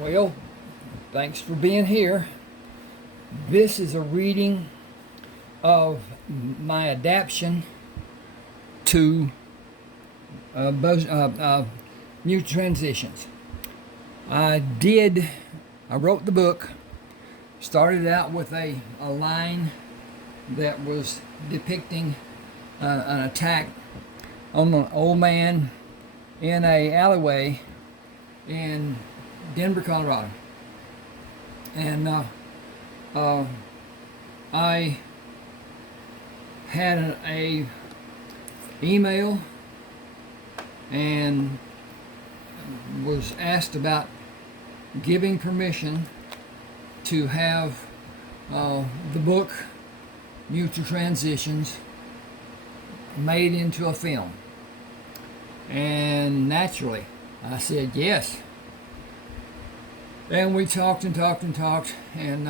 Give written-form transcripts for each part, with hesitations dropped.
Well, thanks for being here. This is a reading of my adaption to new transitions. I wrote the book, started out with a line that was depicting an attack on an old man in a alleyway in Denver, Colorado. And I had a email and was asked about giving permission to have the book Mutual Transitions made into a film. And naturally, I said yes. And we talked and talked and talked, and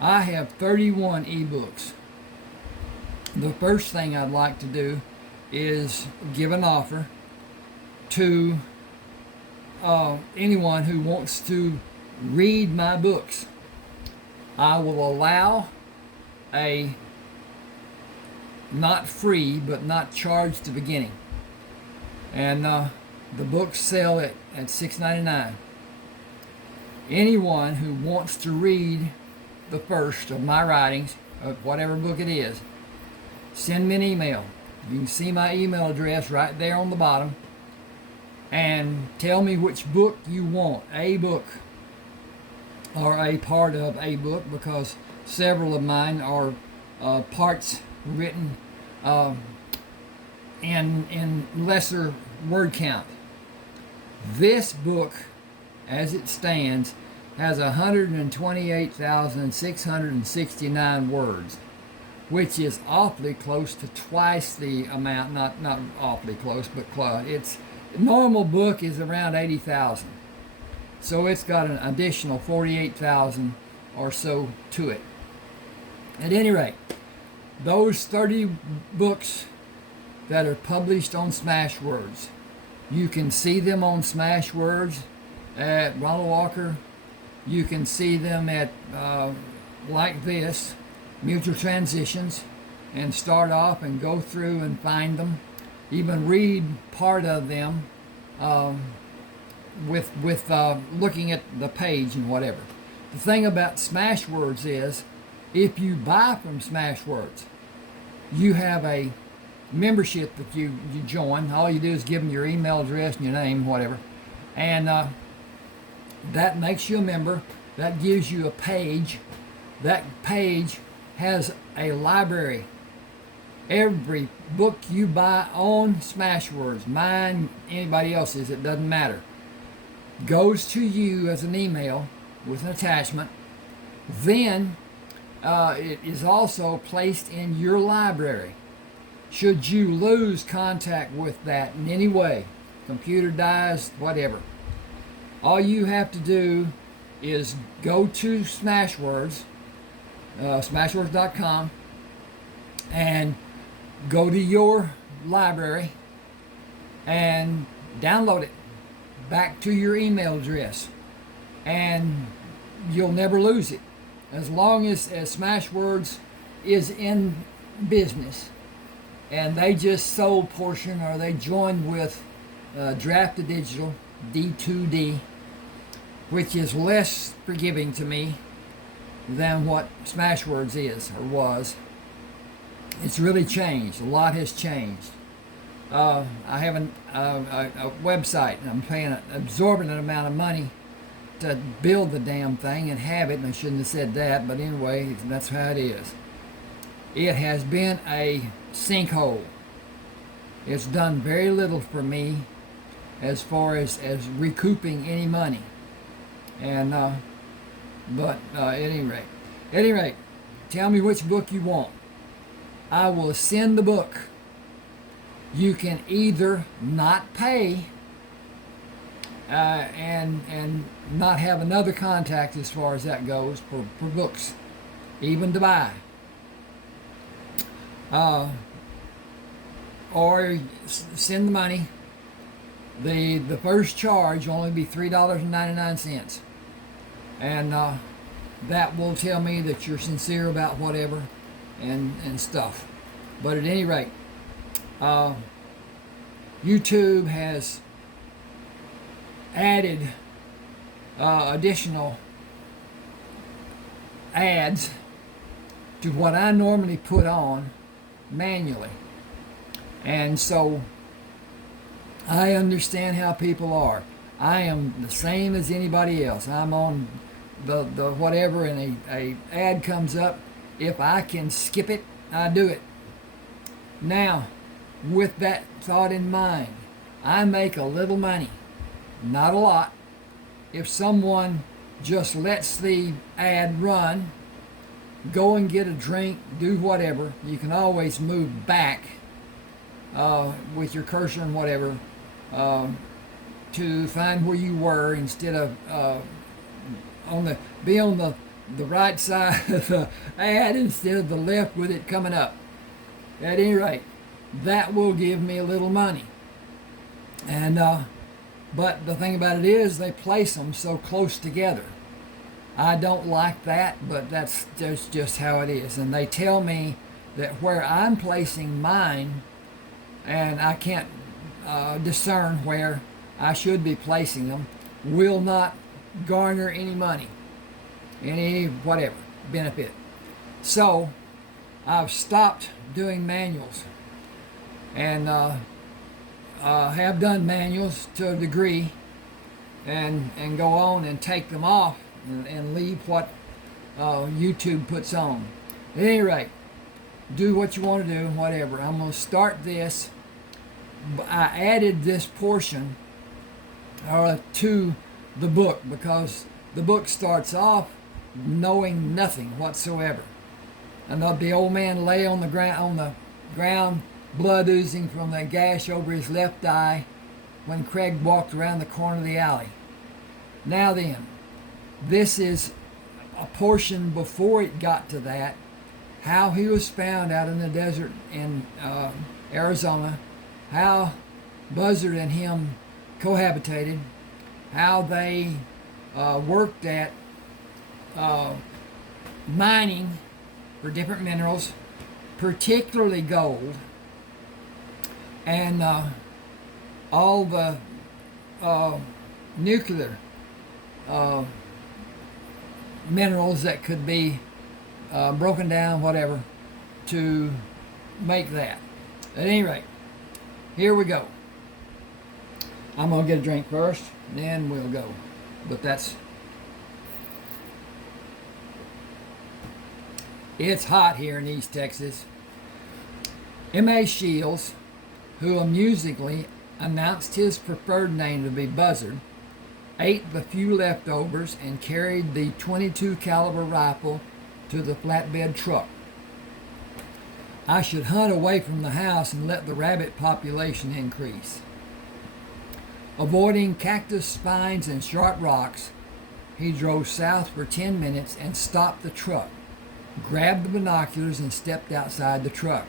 I have 31 ebooks. The first thing I'd like to do is give an offer to anyone who wants to read my books. I will allow a not free but not charged to beginning, and the books sell at $6.99. Anyone who wants to read the first of my writings, of whatever book it is, send me an email. You can see my email address right there on the bottom, and tell me which book you want, a book or a part of a book, because several of mine are parts written in lesser word count. This book, as it stands, has 128,669 words, which is awfully close to twice the amount. Not awfully close, but its normal book is around 80,000. So it's got an additional 48,000 or so to it. At any rate, those 30 books that are published on Smashwords, you can see them on Smashwords at Ronald Walker. You can see them at like this, Mutual Transitions, and start off and go through and find them, even read part of them with looking at the page and whatever. The thing about Smashwords is, if you buy from Smashwords, you have a membership that you join. All you do is give them your email address and your name, whatever, and that makes you a member. That gives you a page. That page has a library. Every book you buy on Smashwords, mine, anybody else's, it doesn't matter, goes to you as an email with an attachment. Then it is also placed in your library. Should you lose contact with that in any way, computer dies, whatever, all you have to do is go to Smashwords, smashwords.com, and go to your library and download it back to your email address, and you'll never lose it as long as Smashwords is in business. And they just sold portion, or they joined with Draft Digital, D2D, which is less forgiving to me than what Smashwords is or was. It's really changed. A lot has changed. I have a website, and I'm paying an exorbitant amount of money to build the damn thing and have it, and I shouldn't have said that, but anyway, that's how it is. It has been a sinkhole. It's done very little for me as far as recouping any money. And but at any rate, tell me which book you want. I will send the book. You can either not pay and not have another contact as far as that goes for books, even to buy. Or send the money, the first charge will only be $3.99, and that will tell me that you're sincere about whatever and stuff. But at any rate, YouTube has added additional ads to what I normally put on manually. And so I understand how people are. I am the same as anybody else. I'm on the whatever, and a ad comes up. If I can skip it, I do it. Now, with that thought in mind, I make a little money, not a lot. If someone just lets the ad run, go and get a drink, do whatever, you can always move back with your cursor and whatever to find where you were, instead of be on the right side of the ad instead of the left with it coming up. At any rate, that will give me a little money. And but the thing about it is, they place them so close together. I don't like that, but that's just how it is. And they tell me that where I'm placing mine, and I can't discern where I should be placing them, will not garner any money, any whatever benefit. So I've stopped doing manuals, and have done manuals to a degree, and go on and take them off and leave what YouTube puts on. At any rate, do what you want to do, whatever. I'm going to start this. I added this portion to the book because the book starts off knowing nothing whatsoever. And the old man lay on the ground, blood oozing from the gash over his left eye when Craig walked around the corner of the alley. Now then, this is a portion before it got to that, how he was found out in the desert in Arizona, how Buzzard and him cohabitated, how they worked at mining for different minerals, particularly gold, and all the nuclear minerals that could be broken down, whatever, to make that. At any rate, here we go. I'm going to get a drink first, then we'll go. But it's hot here in East Texas. M.A. Shields, who amusingly announced his preferred name to be Buzzard, ate the few leftovers and carried the .22 caliber rifle to the flatbed truck. I should hunt away from the house and let the rabbit population increase. Avoiding cactus spines and sharp rocks, he drove south for 10 minutes and stopped the truck, grabbed the binoculars and stepped outside the truck.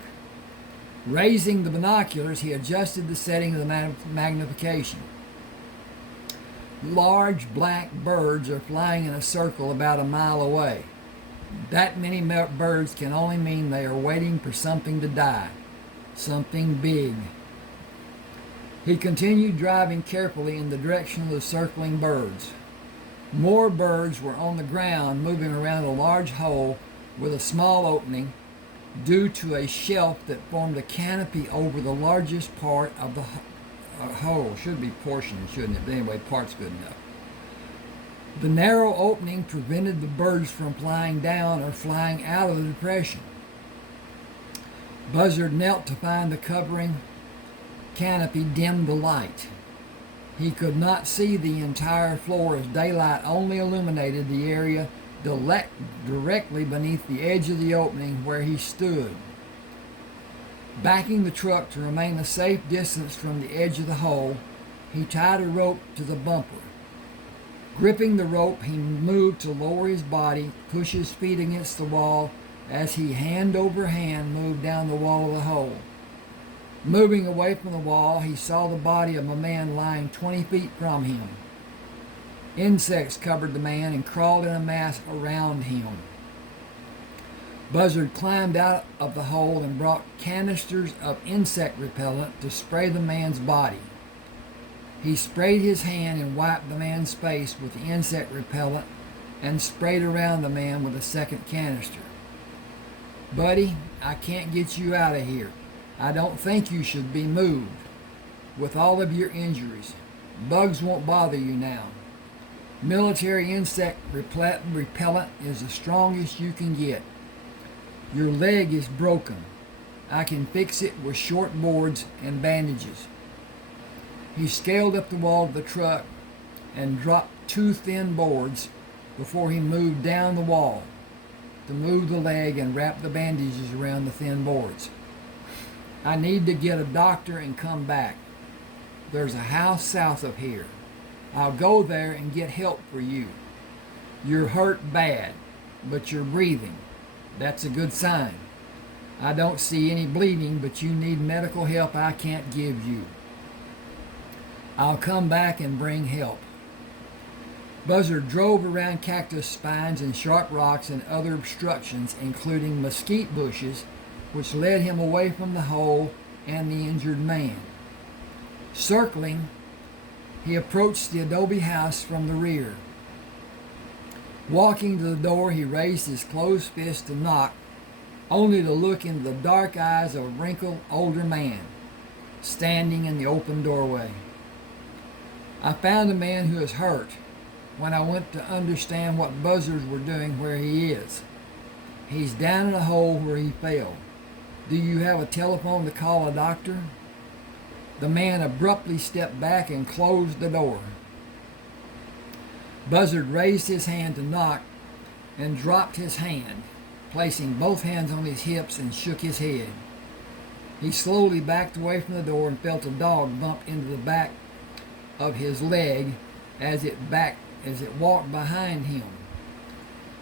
Raising the binoculars, he adjusted the setting of the magnification. Large black birds are flying in a circle about a mile away. That many birds can only mean they are waiting for something to die, something big. He continued driving carefully in the direction of the circling birds. More birds were on the ground, moving around a large hole with a small opening due to a shelf that formed a canopy over the largest part of the hole. Should be portion, shouldn't it? But anyway, part's good enough. The narrow opening prevented the birds from flying down or flying out of the depression. Buzzard knelt to find the covering canopy dimmed the light. He could not see the entire floor as daylight only illuminated the area directly beneath the edge of the opening where he stood. Backing the truck to remain a safe distance from the edge of the hole, he tied a rope to the bumper. Gripping the rope, he moved to lower his body, push his feet against the wall as he hand over hand moved down the wall of the hole. Moving away from the wall, he saw the body of a man lying 20 feet from him. Insects covered the man and crawled in a mass around him. Buzzard climbed out of the hole and brought canisters of insect repellent to spray the man's body. He sprayed his hand and wiped the man's face with the insect repellent and sprayed around the man with a second canister. "Buddy, I can't get you out of here. I don't think you should be moved. With all of your injuries, bugs won't bother you now. Military insect repellent is the strongest you can get. Your leg is broken. I can fix it with short boards and bandages." He scaled up the wall of the truck and dropped 2 thin boards before he moved down the wall to move the leg and wrap the bandages around the thin boards. "I need to get a doctor and come back. There's a house south of here. I'll go there and get help for you. You're hurt bad, but you're breathing. That's a good sign. I don't see any bleeding, but you need medical help I can't give you. I'll come back and bring help." Buzzard drove around cactus spines and sharp rocks and other obstructions, including mesquite bushes, which led him away from the hole and the injured man. Circling, he approached the adobe house from the rear. Walking to the door, he raised his closed fist to knock, only to look into the dark eyes of a wrinkled older man standing in the open doorway. "I found a man who is hurt when I went to understand what buzzards were doing where he is. He's down in a hole where he fell. Do you have a telephone to call a doctor?" The man abruptly stepped back and closed the door. Buzzard raised his hand to knock and dropped his hand, placing both hands on his hips, and shook his head. He slowly backed away from the door and felt a dog bump into the back of his leg as it walked behind him.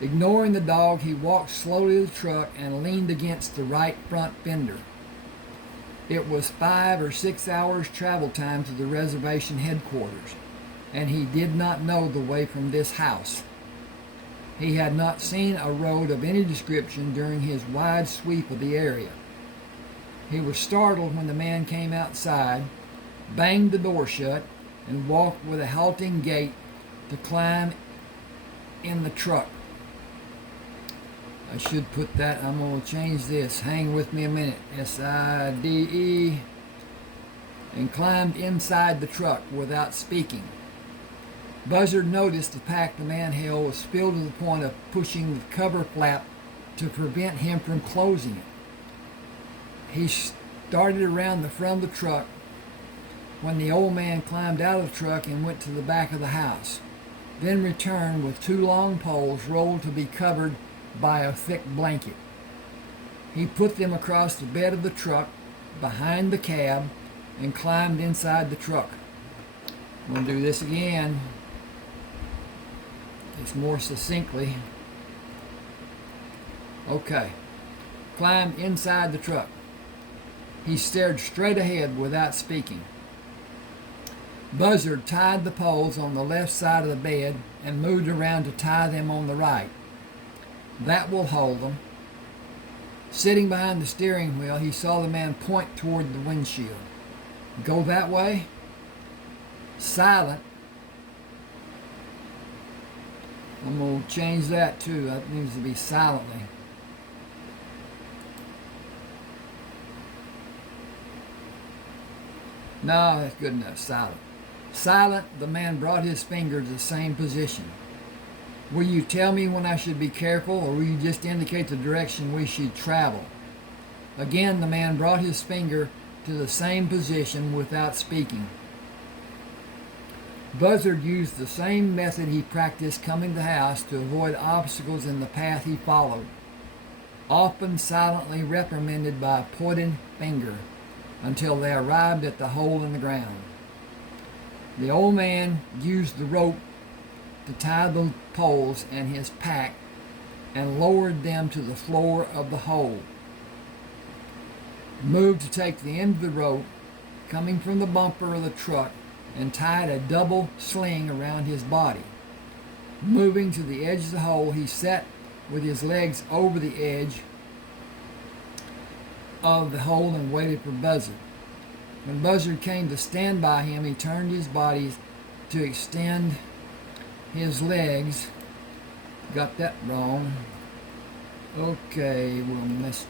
Ignoring the dog, he walked slowly to the truck and leaned against the right front fender. It was 5 or 6 hours travel time to the reservation headquarters, and he did not know the way from this house. He had not seen a road of any description during his wide sweep of the area. He was startled when the man came outside, banged the door shut, and walked with a halting gait to climb in the truck. I should put that, I'm going to change this. Hang with me a minute. SIDE. And climbed inside the truck without speaking. Buzzard noticed the pack the man held was filled to the point of pushing the cover flap to prevent him from closing it. He started around the front of the truck when the old man climbed out of the truck and went to the back of the house, then returned with 2 long poles rolled to be covered by a thick blanket. He put them across the bed of the truck behind the cab and climbed inside the truck. I'm going to do this again, just more succinctly. Okay. Climbed inside the truck. He stared straight ahead without speaking. Buzzard tied the poles on the left side of the bed and moved around to tie them on the right. That will hold them. Sitting behind the steering wheel, he saw the man point toward the windshield. Go that way? Silent. I'm going to change that too. That needs to be silently. No, that's good enough. Silent. Silent, the man brought his finger to the same position. Will you tell me when I should be careful, or will you just indicate the direction we should travel? Again, the man brought his finger to the same position without speaking. Buzzard used the same method he practiced coming to the house to avoid obstacles in the path he followed, often silently reprimanded by a pointed finger until they arrived at the hole in the ground. The old man used the rope to tie the poles and his pack and lowered them to the floor of the hole. moved to take the end of the rope coming from the bumper of the truck and tied a double sling around his body. Moving to the edge of the hole, he sat with his legs over the edge of the hole and waited for Buzzard. When Buzzard came to stand by him, he turned his body to extend his legs. Got that wrong. Okay, well, let's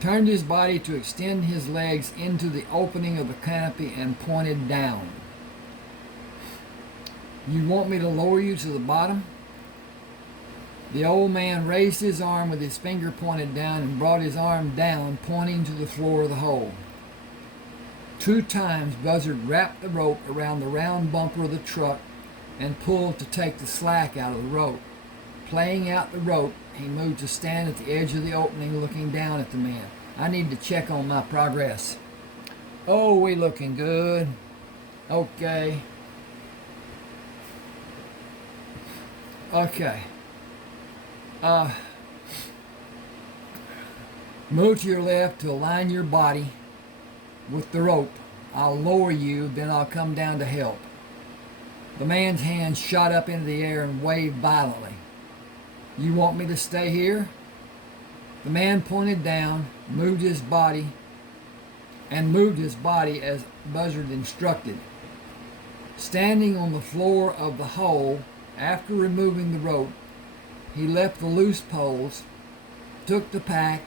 turned his body to extend his legs into the opening of the canopy and pointed down. You want me to lower you to the bottom? The old man raised his arm with his finger pointed down and brought his arm down, pointing to the floor of the hole. 2 times Buzzard wrapped the rope around the round bumper of the truck and pulled to take the slack out of the rope. Playing out the rope, he moved to stand at the edge of the opening looking down at the man. I need to check on my progress. Oh, we looking good. Okay. Move to your left to align your body with the rope. I'll lower you, then I'll come down to help. The man's hand shot up into the air and waved violently. You want me to stay here? The man pointed down, moved his body as Buzzard instructed. Standing on the floor of the hole, after removing the rope, he left the loose poles, took the pack.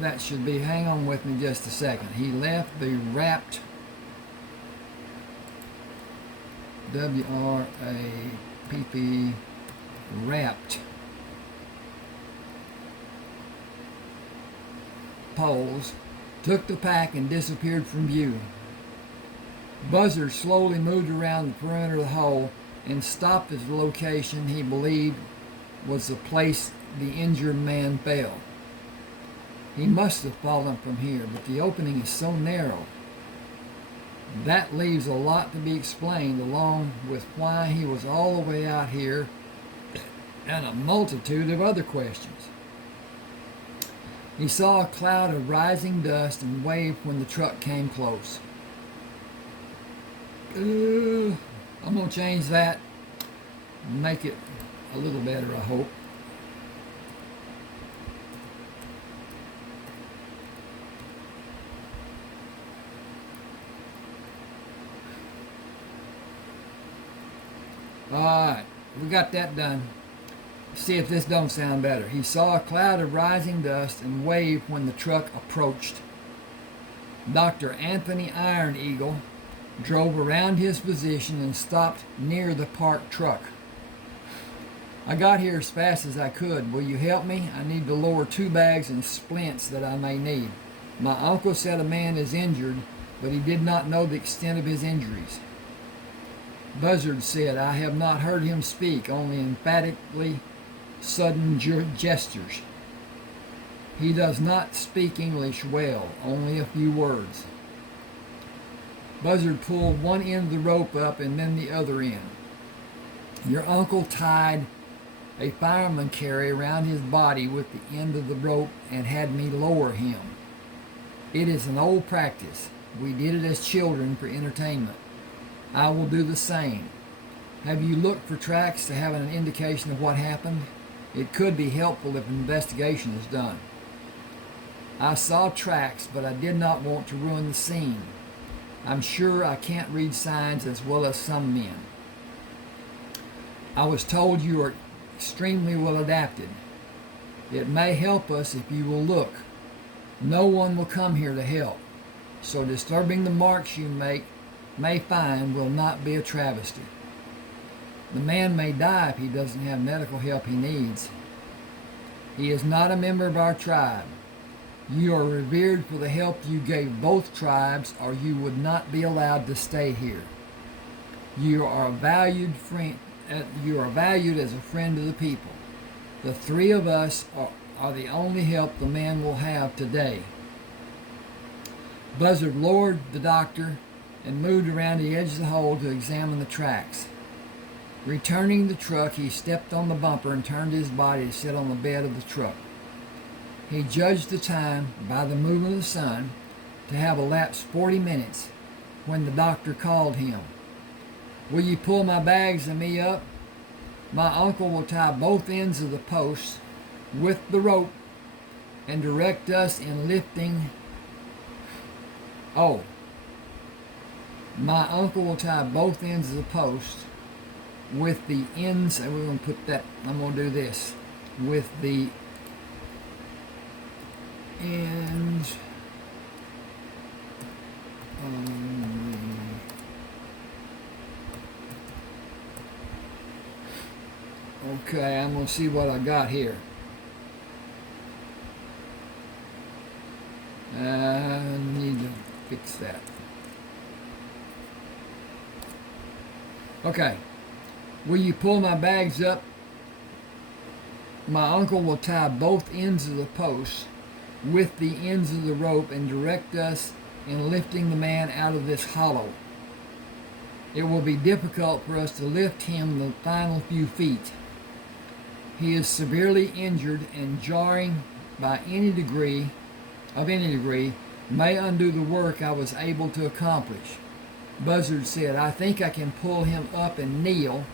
That should be, hang on with me just a second. He left the wrapped, W-R-A-P-P, wrapped poles, took the pack and disappeared from view. Buzzard slowly moved around the perimeter of the hole and stopped at the location he believed was the place the injured man fell. He must have fallen from here, but the opening is so narrow. That leaves a lot to be explained, along with why he was all the way out here and a multitude of other questions. He saw a cloud of rising dust and waved when the truck came close. I'm going to change that and make it a little better, I hope. Alright, we got that done. See if this don't sound better. He saw a cloud of rising dust and waved when the truck approached. Dr. Anthony Iron Eagle drove around his position and stopped near the parked truck. I got here as fast as I could. Will you help me? I need to lower 2 bags and splints that I may need. My uncle said a man is injured, but he did not know the extent of his injuries. Buzzard said, I have not heard him speak, only emphatically sudden gestures. He does not speak English well, only a few words. Buzzard pulled one end of the rope up and then the other end. Your uncle tied a fireman carry around his body with the end of the rope and had me lower him. It is an old practice. We did it as children for entertainment. I will do the same. Have you looked for tracks to have an indication of what happened? It could be helpful if an investigation is done. I saw tracks, but I did not want to ruin the scene. I'm sure I can't read signs as well as some men. I was told you are extremely well adapted. It may help us if you will look. No one will come here to help, so disturbing the marks you may find will not be a travesty. The man may die if he doesn't have medical help he needs. He is not a member of our tribe. You are revered for the help you gave both tribes, or you would not be allowed to stay here. You are a valued friend. You are valued as a friend of the people. The 3 of us are the only help the man will have today. Buzzard lowered the doctor and moved around the edge of the hole to examine the tracks. Returning the truck, he stepped on the bumper and turned his body to sit on the bed of the truck. He judged the time by the movement of the sun to have elapsed 40 minutes when the doctor called him. "Will you pull my bags and me up? My uncle will tie both ends of the posts with the rope and direct us in lifting." Oh, my uncle will tie both ends of the post with the ends, and we're going to put that, I'm going to do this, with the ends okay, I'm going to see what I got here. I need to fix that. Okay. "Will you pull my bags up? My uncle will tie both ends of the posts with the ends of the rope and direct us in lifting the man out of this hollow. It will be difficult for us to lift him the final few feet. He is severely injured, and jarring by any degree may undo the work I was able to accomplish." Buzzard said, "I think I can pull him up and kneel,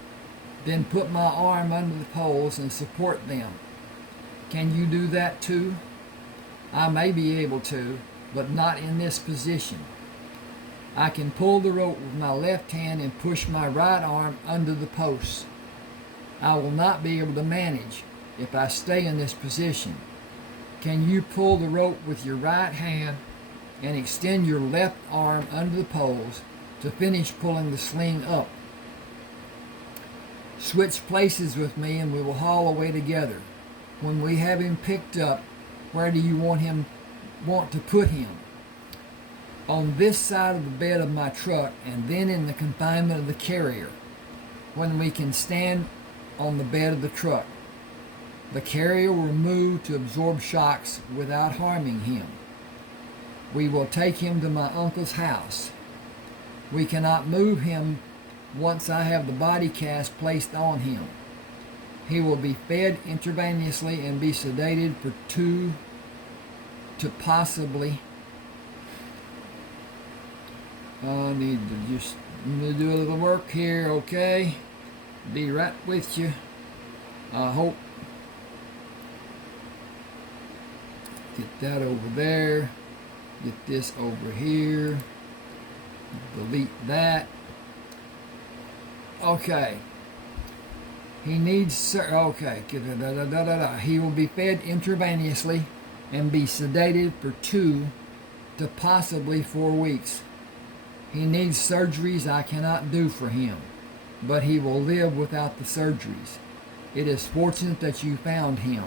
then put my arm under the poles and support them. Can you do that too?" "I may be able to, but not in this position. I can pull the rope with my left hand and push my right arm under the posts. I will not be able to manage if I stay in this position. Can you pull the rope with your right hand and extend your left arm under the poles to finish pulling the sling up? Switch places with me and we will haul away together. When we have him picked up, where do you want to put him?" "On this side of the bed of my truck, and then in the confinement of the carrier, when we can stand on the bed of the truck. The carrier will move to absorb shocks without harming him. We will take him to my uncle's house. We cannot move him once I have the body cast placed on him. He will be fed intravenously and be sedated for 2 to possibly..." I need to just do a little work here, okay? Be right with you. I hope. Get that over there. Get this over here. Delete that. Okay. He needs, okay. He will be fed intravenously and be sedated for 2 to possibly 4 weeks. He needs surgeries I cannot do for him, but he will live without the surgeries. It is fortunate that you found him,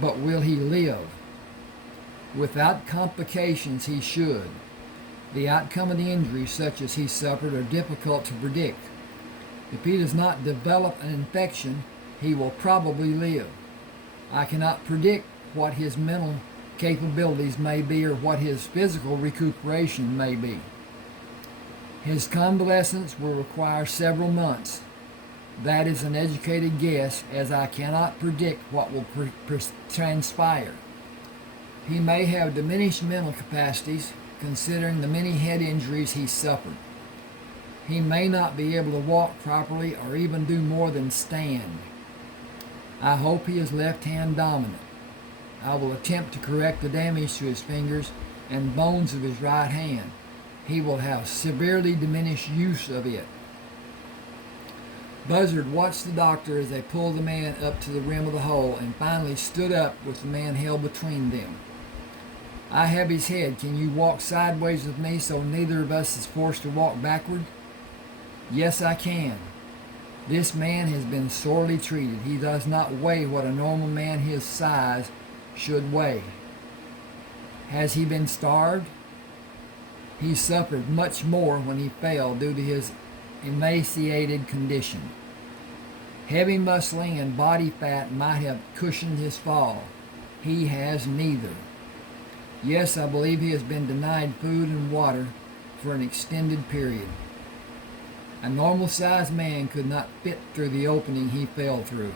but will he live? Without complications, he should. The outcome of the injuries such as he suffered are difficult to predict. If he does not develop an infection, he will probably live. I cannot predict what his mental capabilities may be or what his physical recuperation may be. His convalescence will require several months. That is an educated guess, as I cannot predict what will transpire. He may have diminished mental capacities, considering the many head injuries he suffered. He may not be able to walk properly or even do more than stand. I hope he is left-hand dominant. I will attempt to correct the damage to his fingers and bones of his right hand. He will have severely diminished use of it. Buzzard watched the doctor as they pulled the man up to the rim of the hole and finally stood up with the man held between them. I have his head. Can you walk sideways with me so neither of us is forced to walk backward? Yes, I can. This man has been sorely treated. He does not weigh what a normal man his size should weigh. Has he been starved? He suffered much more when he fell due to his emaciated condition. Heavy muscling and body fat might have cushioned his fall. He has neither. Yes, I believe he has been denied food and water for an extended period. A normal-sized man could not fit through the opening he fell through.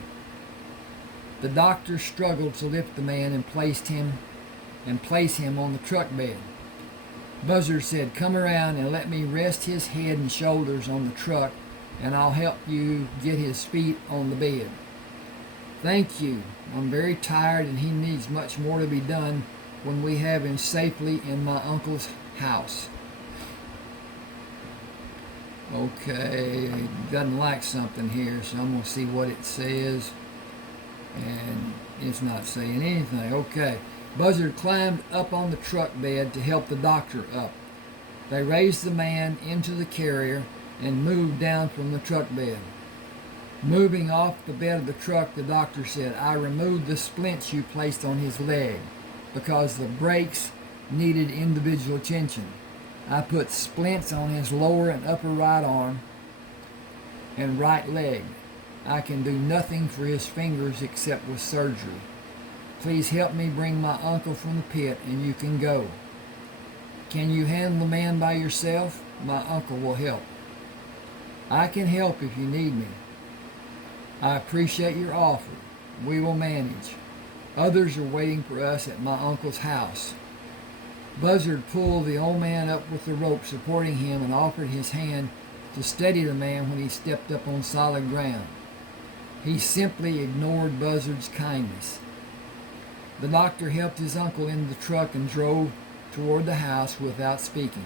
The doctor struggled to lift the man and place him on the truck bed. Buzzard said, "Come around and let me rest his head and shoulders on the truck, and I'll help you get his feet on the bed." "Thank you. I'm very tired and he needs much more to be done when we have him safely in my uncle's house." Okay, he doesn't like something here, so I'm going to see what it says. And it's not saying anything. Okay. Buzzard climbed up on the truck bed to help the doctor up. They raised the man into the carrier and moved down from the truck bed. Moving off the bed of the truck, the doctor said, "I removed the splints you placed on his leg because the breaks needed individual attention. I put splints on his lower and upper right arm and right leg. I can do nothing for his fingers except with surgery. Please help me bring my uncle from the pit and you can go. Can you handle the man by yourself? My uncle will help." "I can help if you need me." "I appreciate your offer. We will manage. Others are waiting for us at my uncle's house." Buzzard pulled the old man up with the rope supporting him and offered his hand to steady the man when he stepped up on solid ground. He simply ignored Buzzard's kindness. The doctor helped his uncle into the truck and drove toward the house without speaking.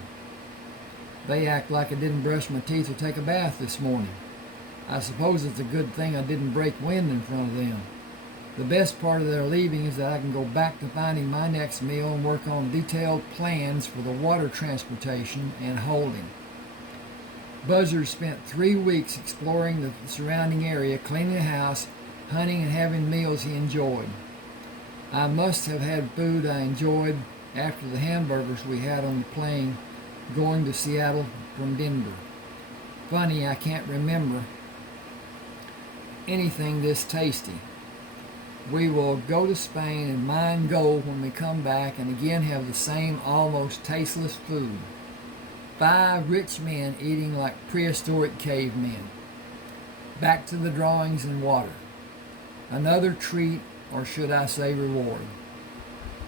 "They act like I didn't brush my teeth or take a bath this morning. I suppose it's a good thing I didn't break wind in front of them. The best part of their leaving is that I can go back to finding my next meal and work on detailed plans for the water transportation and holding." Buzzard spent 3 weeks exploring the surrounding area, cleaning the house, hunting, and having meals he enjoyed. "I must have had food I enjoyed after the hamburgers we had on the plane going to Seattle from Denver. Funny, I can't remember anything this tasty. We will go to Spain and mine gold when we come back and again have the same almost tasteless food. 5 rich men eating like prehistoric cavemen. Back to the drawings and water. Another treat, or should I say reward.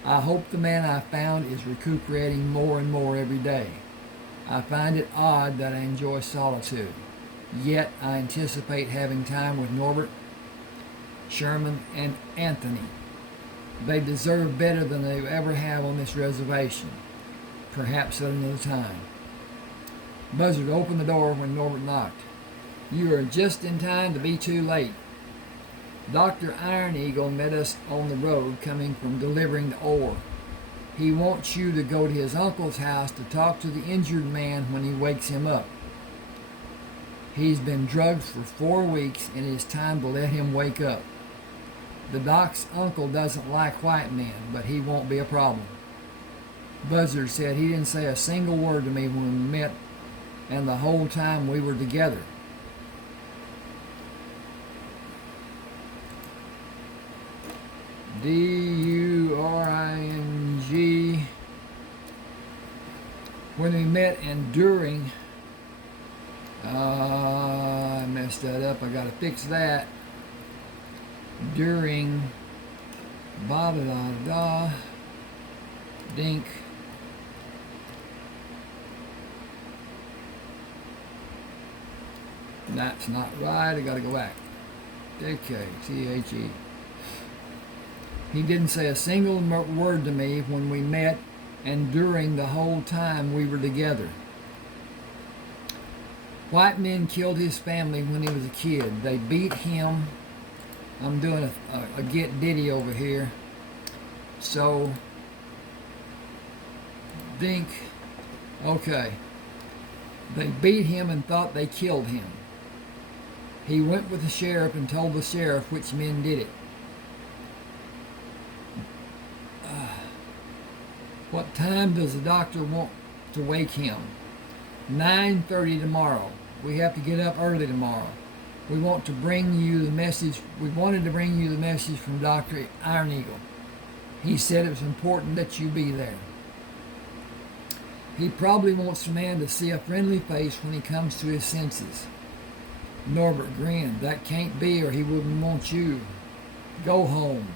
I hope the man I found is recuperating more and more every day. I find it odd that I enjoy solitude. Yet I anticipate having time with Norbert, Sherman, and Anthony. They deserve better than they ever have on this reservation. Perhaps at another time." Buzzard opened the door when Norbert knocked. "You are just in time to be too late. Dr. Iron Eagle met us on the road coming from delivering the ore. He wants you to go to his uncle's house to talk to the injured man when he wakes him up. He's been drugged for 4 weeks and it is time to let him wake up. The doc's uncle doesn't like white men, but he won't be a problem." Buzzard said he didn't say a single word to me when we met and the whole time we were together. During. When we met and during. I messed that up. I got to fix that. During. Ba da da da. Dink. That's not right. I got to go back. Okay. T-H-E. He didn't say a single word to me when we met and during the whole time we were together. White men killed his family when he was a kid. They beat him. I'm doing a get ditty over here. So, Dink. Okay. They beat him and thought they killed him. He went with the sheriff and told the sheriff which men did it. What time does the doctor want to wake him? 9:30 tomorrow. We have to get up early tomorrow. We wanted to bring you the message from Dr. Iron Eagle. He said it was important that you be there. He probably wants the man to see a friendly face when he comes to his senses. Norbert grinned. That can't be, or he wouldn't want you. Go home.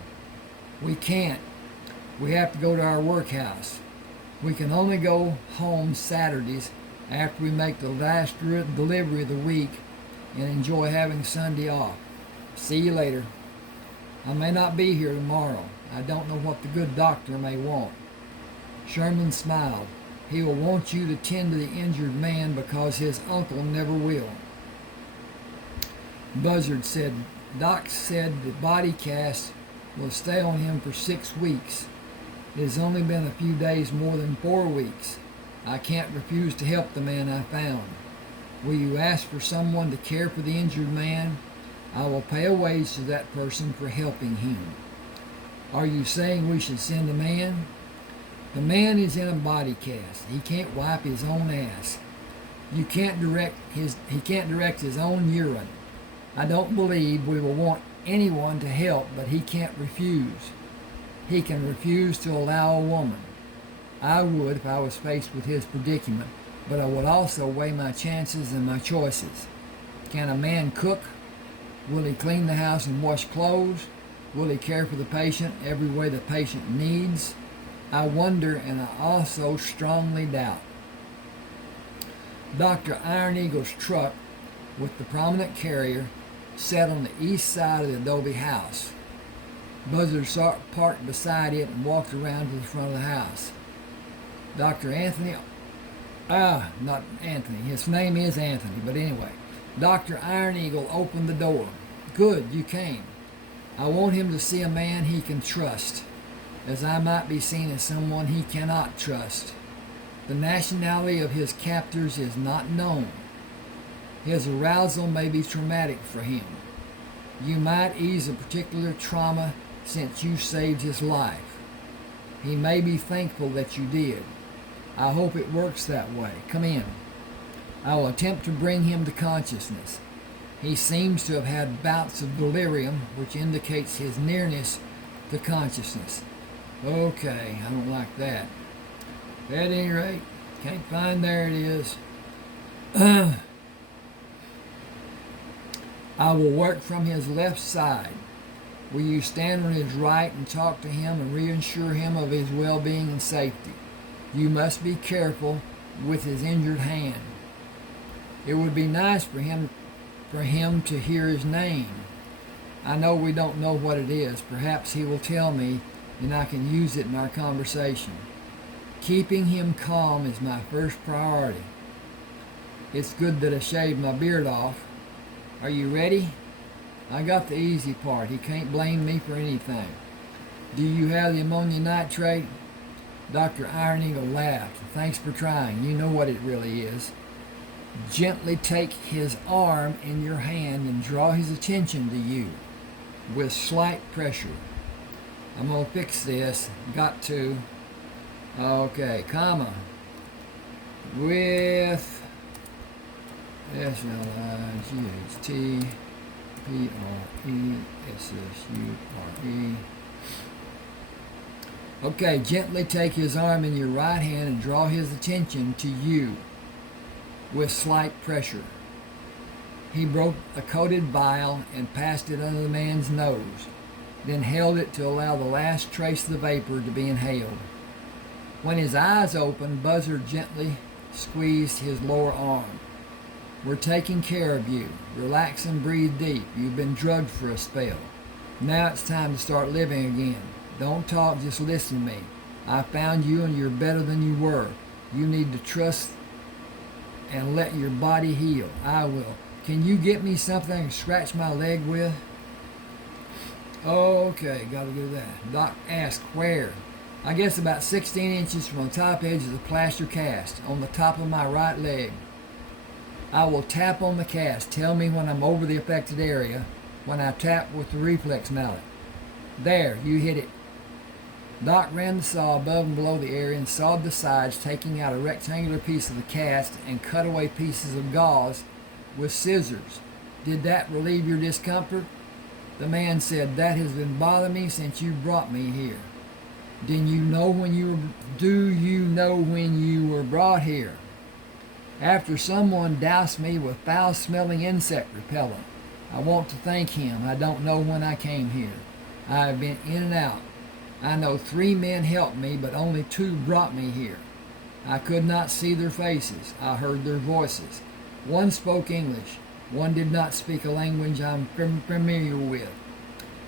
We can't. We have to go to our workhouse. We can only go home Saturdays after we make the last delivery of the week and enjoy having Sunday off. See you later. I may not be here tomorrow. I don't know what the good doctor may want. Sherman smiled. He will want you to tend to the injured man because his uncle never will. Buzzard said, Doc said the body cast will stay on him for 6 weeks. It has only been a few days more than 4 weeks. I can't refuse to help the man I found. Will you ask for someone to care for the injured man? I will pay a wage to that person for helping him. Are you saying we should send a man? The man is in a body cast. He can't wipe his own ass. He can't direct his own urine. I don't believe we will want anyone to help, but he can't refuse. He can refuse to allow a woman. I would if I was faced with his predicament, but I would also weigh my chances and my choices. Can a man cook? Will he clean the house and wash clothes? Will he care for the patient every way the patient needs? I wonder, and I also strongly doubt. Dr. Iron Eagle's truck with the prominent carrier sat on the east side of the adobe house. Buzzard parked beside it and walked around to the front of the house. Not Anthony, his name is Anthony, but anyway. Dr. Iron Eagle opened the door. Good, you came. I want him to see a man he can trust, as I might be seen as someone he cannot trust. The nationality of his captors is not known. His arousal may be traumatic for him. You might ease a particular trauma since you saved his life. He may be thankful that you did. I hope it works that way. Come in. I will attempt to bring him to consciousness. He seems to have had bouts of delirium, which indicates his nearness to consciousness. Okay, I don't like that. At any rate, can't find, there it is. I will work from his left side. Will you stand on his right and talk to him and reassure him of his well-being and safety? You must be careful with his injured hand. It would be nice for him to hear his name. I know we don't know what it is. Perhaps he will tell me and I can use it in our conversation. Keeping him calm is my first priority. It's good that I shaved my beard off. Are you ready? I got the easy part. He can't blame me for anything. Do you have the ammonium nitrate? Dr. Iron Eagle laughed. Thanks for trying. You know what it really is. Gently take his arm in your hand and draw his attention to you with slight pressure. I'm going to fix this. Got to. Okay, comma. With SLIGHTPRESSURE. Okay, gently take his arm in your right hand and draw his attention to you with slight pressure. He broke a coated vial and passed it under the man's nose, then held it to allow the last trace of the vapor to be inhaled. When his eyes opened, Buzzard gently squeezed his lower arm. We're taking care of you. Relax and breathe deep. You've been drugged for a spell. Now it's time to start living again. Don't talk, just listen to me. I found you and you're better than you were. You need to trust and let your body heal. I will. Can you get me something to scratch my leg with? Okay, gotta do that. Doc asked, where? I guess about 16 inches from the top edge of the plaster cast, on the top of my right leg. I will tap on the cast. Tell me when I'm over the affected area, when I tap with the reflex mallet. There, you hit it. Doc ran the saw above and below the area and sawed the sides, taking out a rectangular piece of the cast and cut away pieces of gauze with scissors. Did that relieve your discomfort? The man said, that has been bothering me since you brought me here. Do you know when you know when you were brought here? After someone doused me with foul-smelling insect repellent. I want to thank him. I don't know when I came here. I have been in and out. I know 3 men helped me, but only 2 brought me here. I could not see their faces. I heard their voices. One spoke English. One did not speak a language I'm familiar with.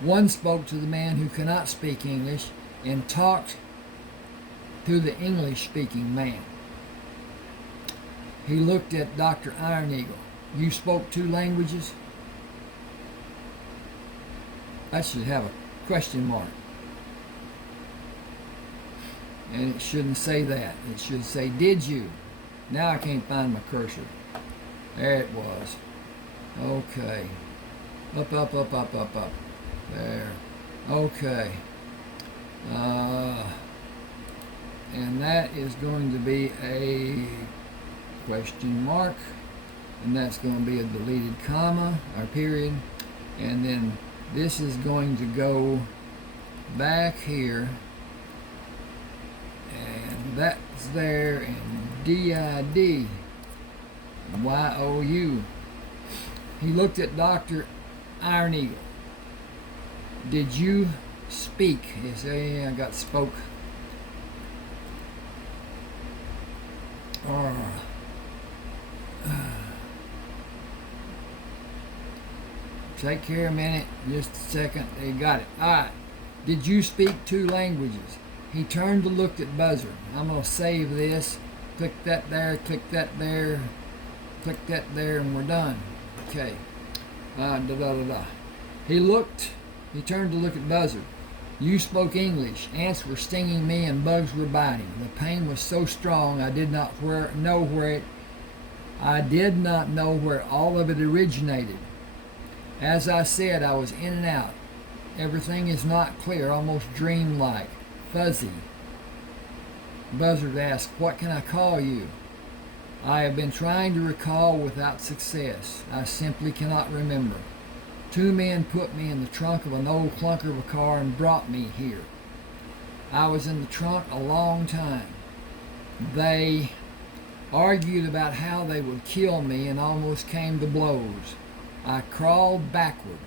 One spoke to the man who cannot speak English and talked to the English-speaking man. He looked at Dr. Iron Eagle. You spoke 2 languages? That should have a question mark. And it shouldn't say that. It should say, did you? Now I can't find my cursor. There it was. Okay. Up, up, up, up, up, up. There. Okay. And that is going to be a question mark. And that's going to be a deleted comma or period. And then this is going to go back here. And that's there. And DID. YOU. He looked at Dr. Iron Eagle. Did you speak? He said, I got spoke. Take care a minute, just a second. They got it. Alright. Did you speak 2 languages? He turned to look at Buzzard. I'm going to save this. Click that there, click that there, click that there, and we're done. Okay. He turned to look at Buzzard. You spoke English. Ants were stinging me and bugs were biting. The pain was so strong I did not know where all of it originated. As I said, I was in and out. Everything is not clear, almost dreamlike, fuzzy. Buzzard asked, what can I call you? I have been trying to recall without success. I simply cannot remember. 2 men put me in the trunk of an old clunker of a car and brought me here. I was in the trunk a long time. They argued about how they would kill me and almost came to blows. I crawled backward,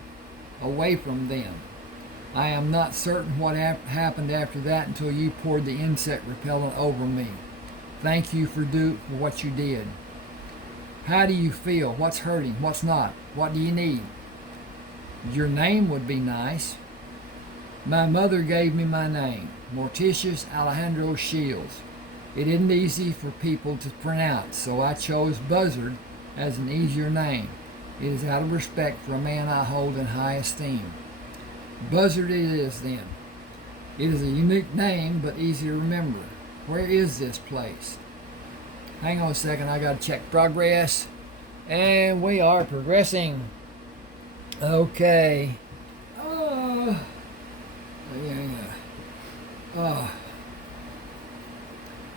away from them. I am not certain what happened after that until you poured the insect repellent over me. Thank you for what you did. How do you feel? What's hurting? What's not? What do you need? Your name would be nice. My mother gave me my name, Morticius Alejandro Shields. It isn't easy for people to pronounce, so I chose Buzzard as an easier name. It is out of respect for a man I hold in high esteem. Buzzard it is then. It is a unique name, but easy to remember. Where is this place? Hang on a second, I gotta check progress. And we are progressing. Okay.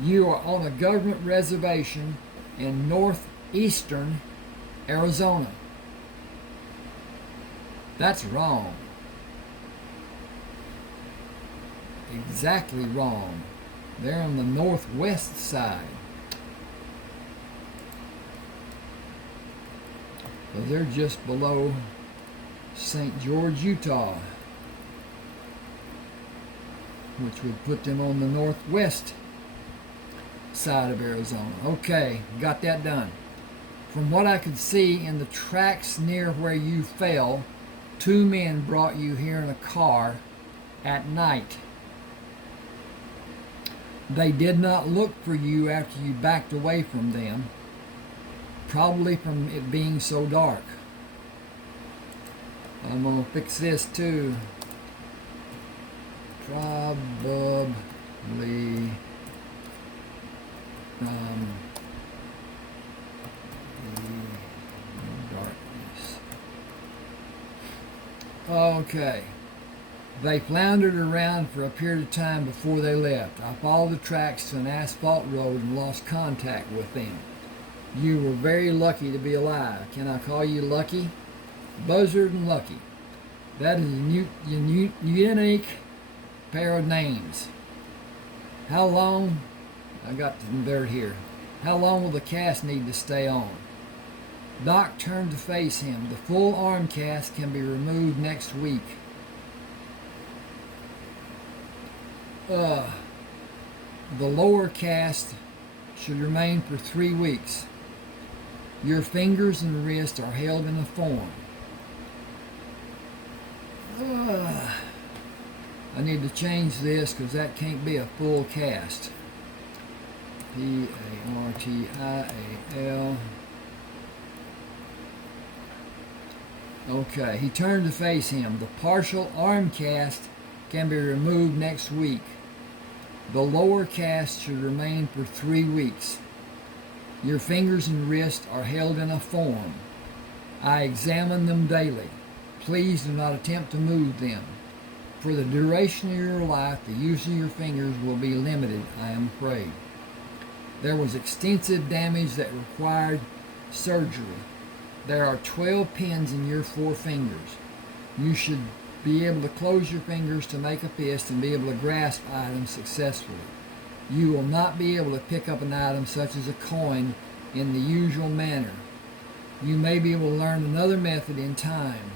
You are on a government reservation in northeastern Arizona. That's wrong. Exactly wrong. They're on the northwest side. So they're just below St. George, Utah, which would put them on the northwest side of Arizona. Okay, got that done. From what I could see in the tracks near where you fell, 2 men brought you here in a car at night. They did not look for you after you backed away from them, probably from it being so dark. I'm going to fix this too. Probably from the darkness. Okay. They floundered around for a period of time before they left. I followed the tracks to an asphalt road and lost contact with them. You were very lucky to be alive. Can I call you Lucky? Buzzard and Lucky. That is a unique pair of names. How long I got the dirt here. How long will the cast need to stay on? Doc turned to face him. The full arm cast can be removed next week. The lower cast should remain for 3 weeks. Your fingers and wrist are held in a form. I need to change this because that can't be a full cast. Partial. Okay, he turned to face him. The partial arm cast can be removed next week. The lower cast should remain for 3 weeks. Your fingers and wrists are held in a form. I examine them daily. Please do not attempt to move them. For the duration of your life, the use of your fingers will be limited, I am afraid. There was extensive damage that required surgery. There are 12 pins in your 4 fingers. You should be able to close your fingers to make a fist and be able to grasp items successfully. You will not be able to pick up an item such as a coin in the usual manner. You may be able to learn another method in time.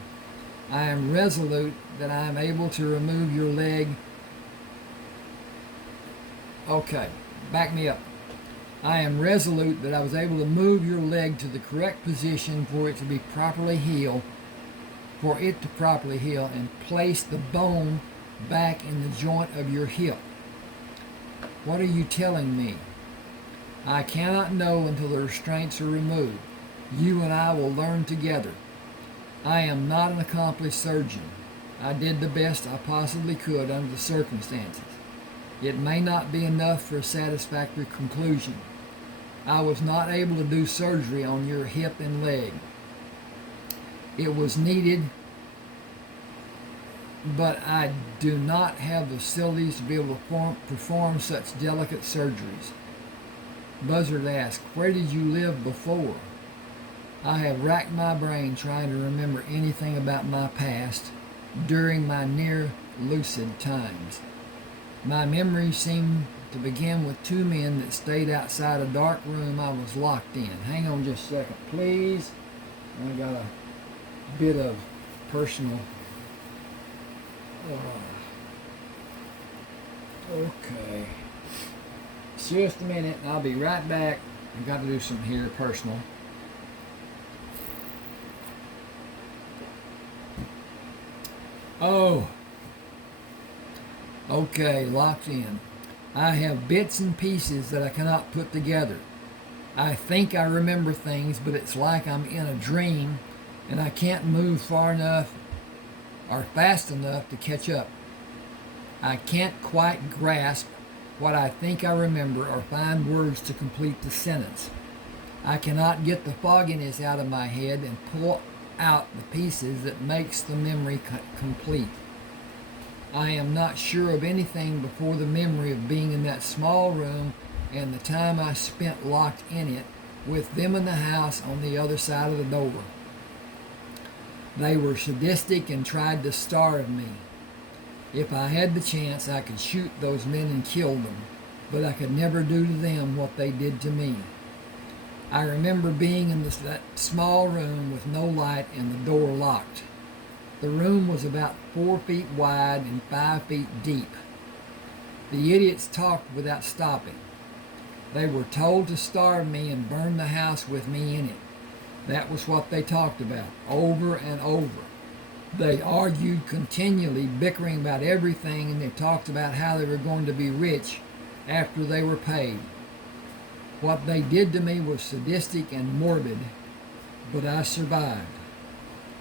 I am resolute that I am able to remove your leg. Okay, back me up. I am resolute that I was able to move your leg to the correct position for it to properly heal and place the bone back in the joint of your hip. What are you telling me? I cannot know until the restraints are removed. You and I will learn together. I am not an accomplished surgeon. I did the best I possibly could under the circumstances. It may not be enough for a satisfactory conclusion. I was not able to do surgery on your hip and leg. It was needed, but I do not have the facilities to be able to perform such delicate surgeries. Buzzard asked, where did you live before? I have racked my brain trying to remember anything about my past during my near lucid times. My memories seem to begin with 2 men that stayed outside a dark room I was locked in. Hang on just a second, please. I got a bit of personal. Okay. Just a minute, and I'll be right back. I've got to do something here personal. Oh. Okay, locked in. I have bits and pieces that I cannot put together. I think I remember things, but it's like I'm in a dream and I can't move far enough or fast enough to catch up. I can't quite grasp what I think I remember or find words to complete the sentence. I cannot get the fogginess out of my head and pull out the pieces that makes the memory complete. I am not sure of anything before the memory of being in that small room and the time I spent locked in it with them in the house on the other side of the door. They were sadistic and tried to starve me. If I had the chance, I could shoot those men and kill them, but I could never do to them what they did to me. I remember being in that small room with no light and the door locked. The room was about 4 feet wide and 5 feet deep. The idiots talked without stopping. They were told to starve me and burn the house with me in it. That was what they talked about, over and over. They argued continually, bickering about everything, and they talked about how they were going to be rich after they were paid. What they did to me was sadistic and morbid, but I survived.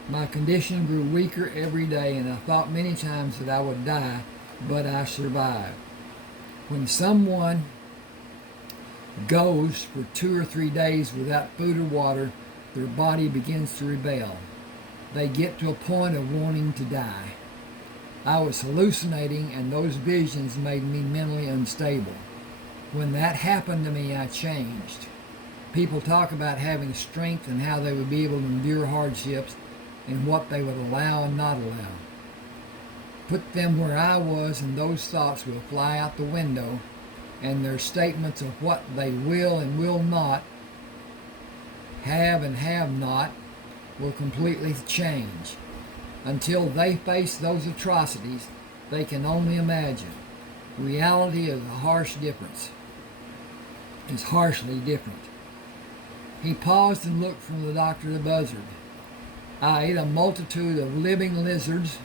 My condition grew weaker every day, and I thought many times that I would die, but I survived. When someone goes for 2 or 3 days without food or water, their body begins to rebel. They get to a point of wanting to die. I was hallucinating, and those visions made me mentally unstable. When that happened to me, I changed. People talk about having strength and how they would be able to endure hardships and what they would allow and not allow. Put them where I was and those thoughts will fly out the window and their statements of what they will and will not, have and have not, will completely change. Until they face those atrocities, they can only imagine. Reality is harshly different. He paused and looked from the doctor to Buzzard. I ate a multitude of living lizards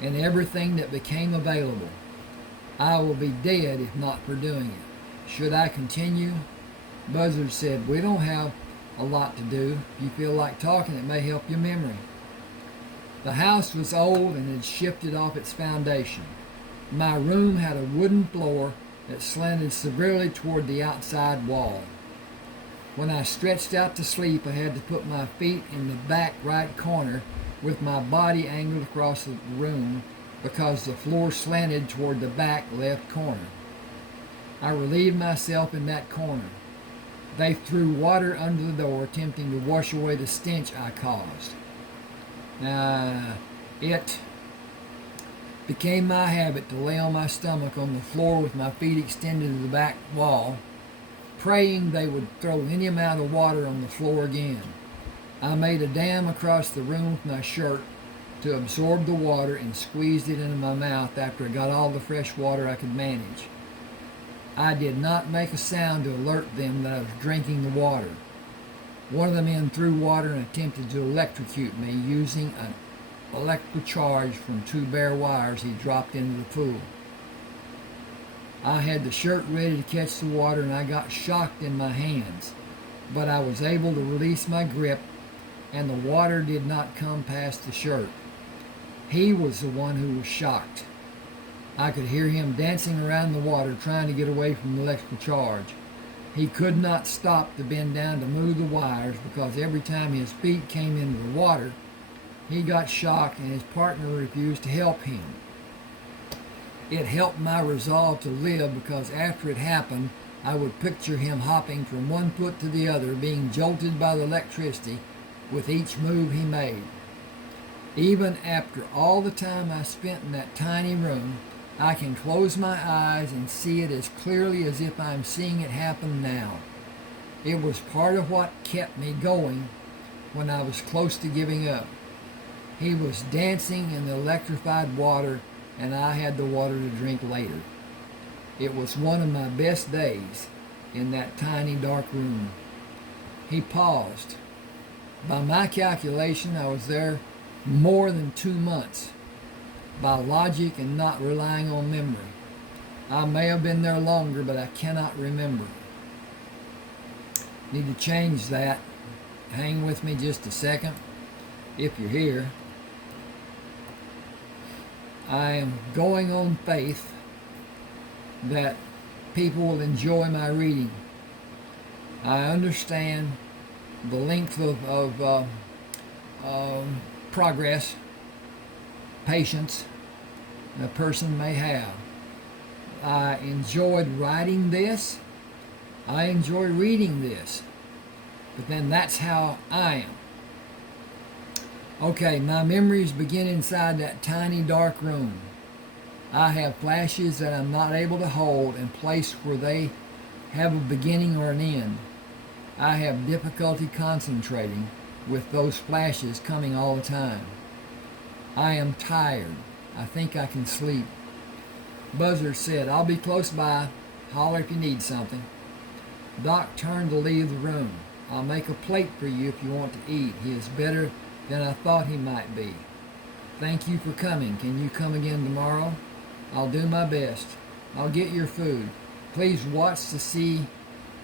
and everything that became available. I will be dead if not for doing it. Should I continue? Buzzard said, we don't have a lot to do. If you feel like talking, it may help your memory. The house was old and had shifted off its foundation. My room had a wooden floor that slanted severely toward the outside wall. When I stretched out to sleep, I had to put my feet in the back right corner with my body angled across the room because the floor slanted toward the back left corner. I relieved myself in that corner. They threw water under the door, attempting to wash away the stench I caused. It became my habit to lay on my stomach on the floor with my feet extended to the back wall, praying they would throw any amount of water on the floor again. I made a dam across the room with my shirt to absorb the water and squeezed it into my mouth after I got all the fresh water I could manage. I did not make a sound to alert them that I was drinking the water. One of the men threw water and attempted to electrocute me using an electrical charge from 2 bare wires he dropped into the pool. I had the shirt ready to catch the water and I got shocked in my hands, but I was able to release my grip and the water did not come past the shirt. He was the one who was shocked. I could hear him dancing around the water trying to get away from the electrical charge. He could not stop to bend down to move the wires because every time his feet came into the water, he got shocked and his partner refused to help him. It helped my resolve to live because after it happened, I would picture him hopping from one foot to the other, being jolted by the electricity with each move he made. Even after all the time I spent in that tiny room, I can close my eyes and see it as clearly as if I'm seeing it happen now. It was part of what kept me going when I was close to giving up. He was dancing in the electrified water, and I had the water to drink later. It was one of my best days in that tiny dark room. He paused. By my calculation, I was there more than 2 months. By logic and not relying on memory. I may have been there longer, but I cannot remember. Need to change that. Hang with me just a second, if you're here. I am going on faith that people will enjoy my reading. I understand the length of progress, patience a person may have. I enjoyed writing this. I enjoy reading this. But then that's how I am. Okay, my memories begin inside that tiny dark room. I have flashes that I'm not able to hold and place where they have a beginning or an end. I have difficulty concentrating with those flashes coming all the time. I am tired. I think I can sleep. Buzzard said, I'll be close by. Holler if you need something. Doc turned to leave the room. I'll make a plate for you if you want to eat. He is better than I thought he might be. Thank you for coming. Can you come again tomorrow? I'll do my best. I'll get your food. Please watch to see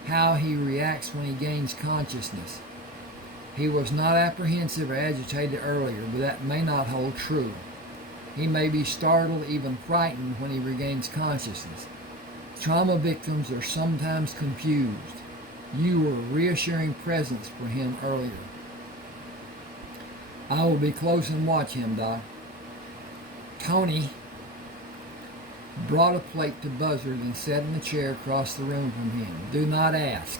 how he reacts when he gains consciousness. He was not apprehensive or agitated earlier, but that may not hold true. He may be startled, even frightened, when he regains consciousness. Trauma victims are sometimes confused. You were a reassuring presence for him earlier. I will be close and watch him, Doc. Tony brought a plate to Buzzard and sat in the chair across the room from him. Do not ask.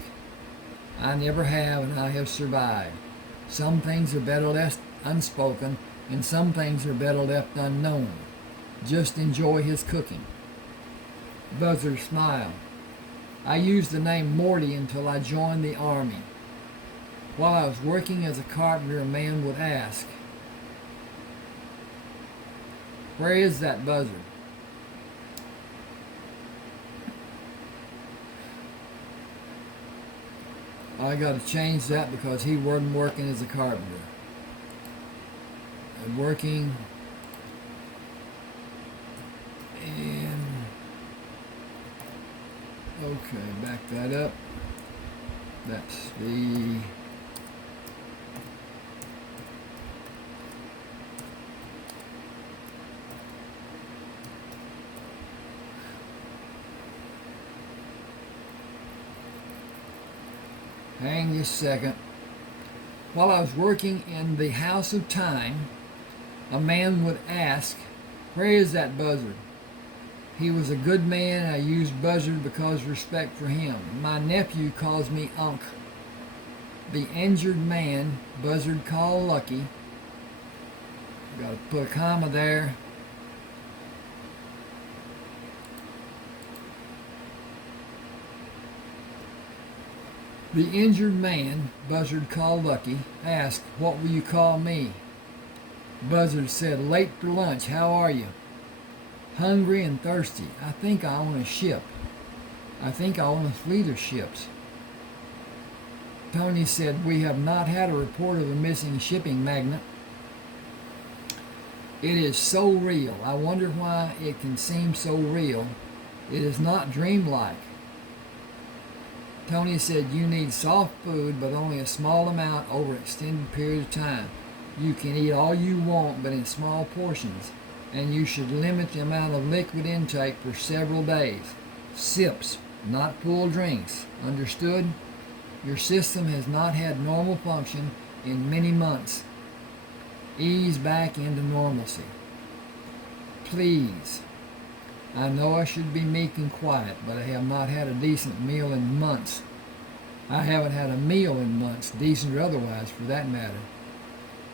I never have, and I have survived. Some things are better left unspoken, and some things are better left unknown. Just enjoy his cooking. Buzzard smiled. I used the name Morty until I joined the Army. While I was working as a carpenter, a man would ask, "Where is that buzzard?" I got to change that because he wasn't working as a carpenter. Working and okay, back that up. That's the hang just a second. While I was working in the House of Time, a man would ask, "Where is that buzzard?" He was a good man, and I used buzzard because of respect for him. My nephew calls me Unc. The injured man, buzzard called Lucky. Got to put a comma there. The injured man, buzzard called Lucky, asked, "What will you call me?" Buzzard said, "Late for lunch. How are you?" "Hungry and thirsty. I think I own a ship. I think I own a fleet of ships." Tony said, "We have not had a report of a missing shipping magnate. It is so real. I wonder why it can seem so real. It is not dreamlike." Tony said, "You need soft food, but only a small amount over an extended period of time. You can eat all you want, but in small portions, and you should limit the amount of liquid intake for several days. Sips, not full drinks. Understood? Your system has not had normal function in many months. Ease back into normalcy. Please. I know I should be meek and quiet, but I have not had a decent meal in months. I haven't had a meal in months, decent or otherwise, for that matter.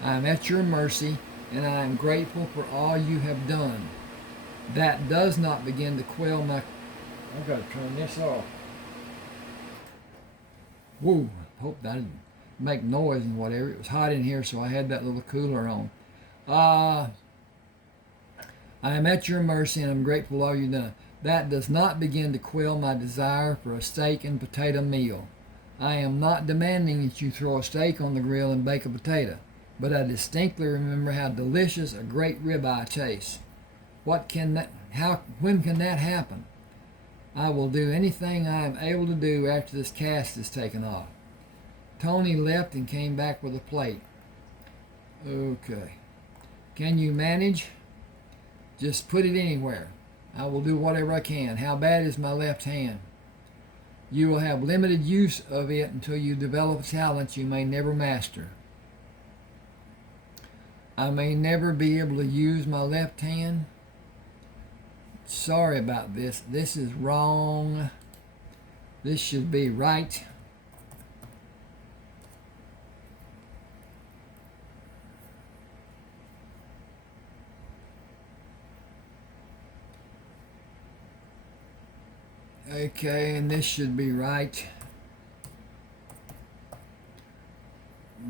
I am at your mercy, and I am grateful for all you have done. That does not begin to quell my..." I've got to turn this off. Whoa, hope that didn't make noise and whatever. It was hot in here, so I had that little cooler on. I am at your mercy, and I'm grateful for all you've done. That does not begin to quell my desire for a steak and potato meal. I am not demanding that you throw a steak on the grill and bake a potato, but I distinctly remember how delicious a great ribeye tastes. When can that happen? I will do anything I am able to do after this cast is taken off. Tony left and came back with a plate. Okay. Can you manage? Just put it anywhere. I will do whatever I can. How bad is my left hand? You will have limited use of it until you develop a talent you may never master. I may never be able to use my left hand. Sorry about this. This is wrong. This should be right. Okay, and this should be right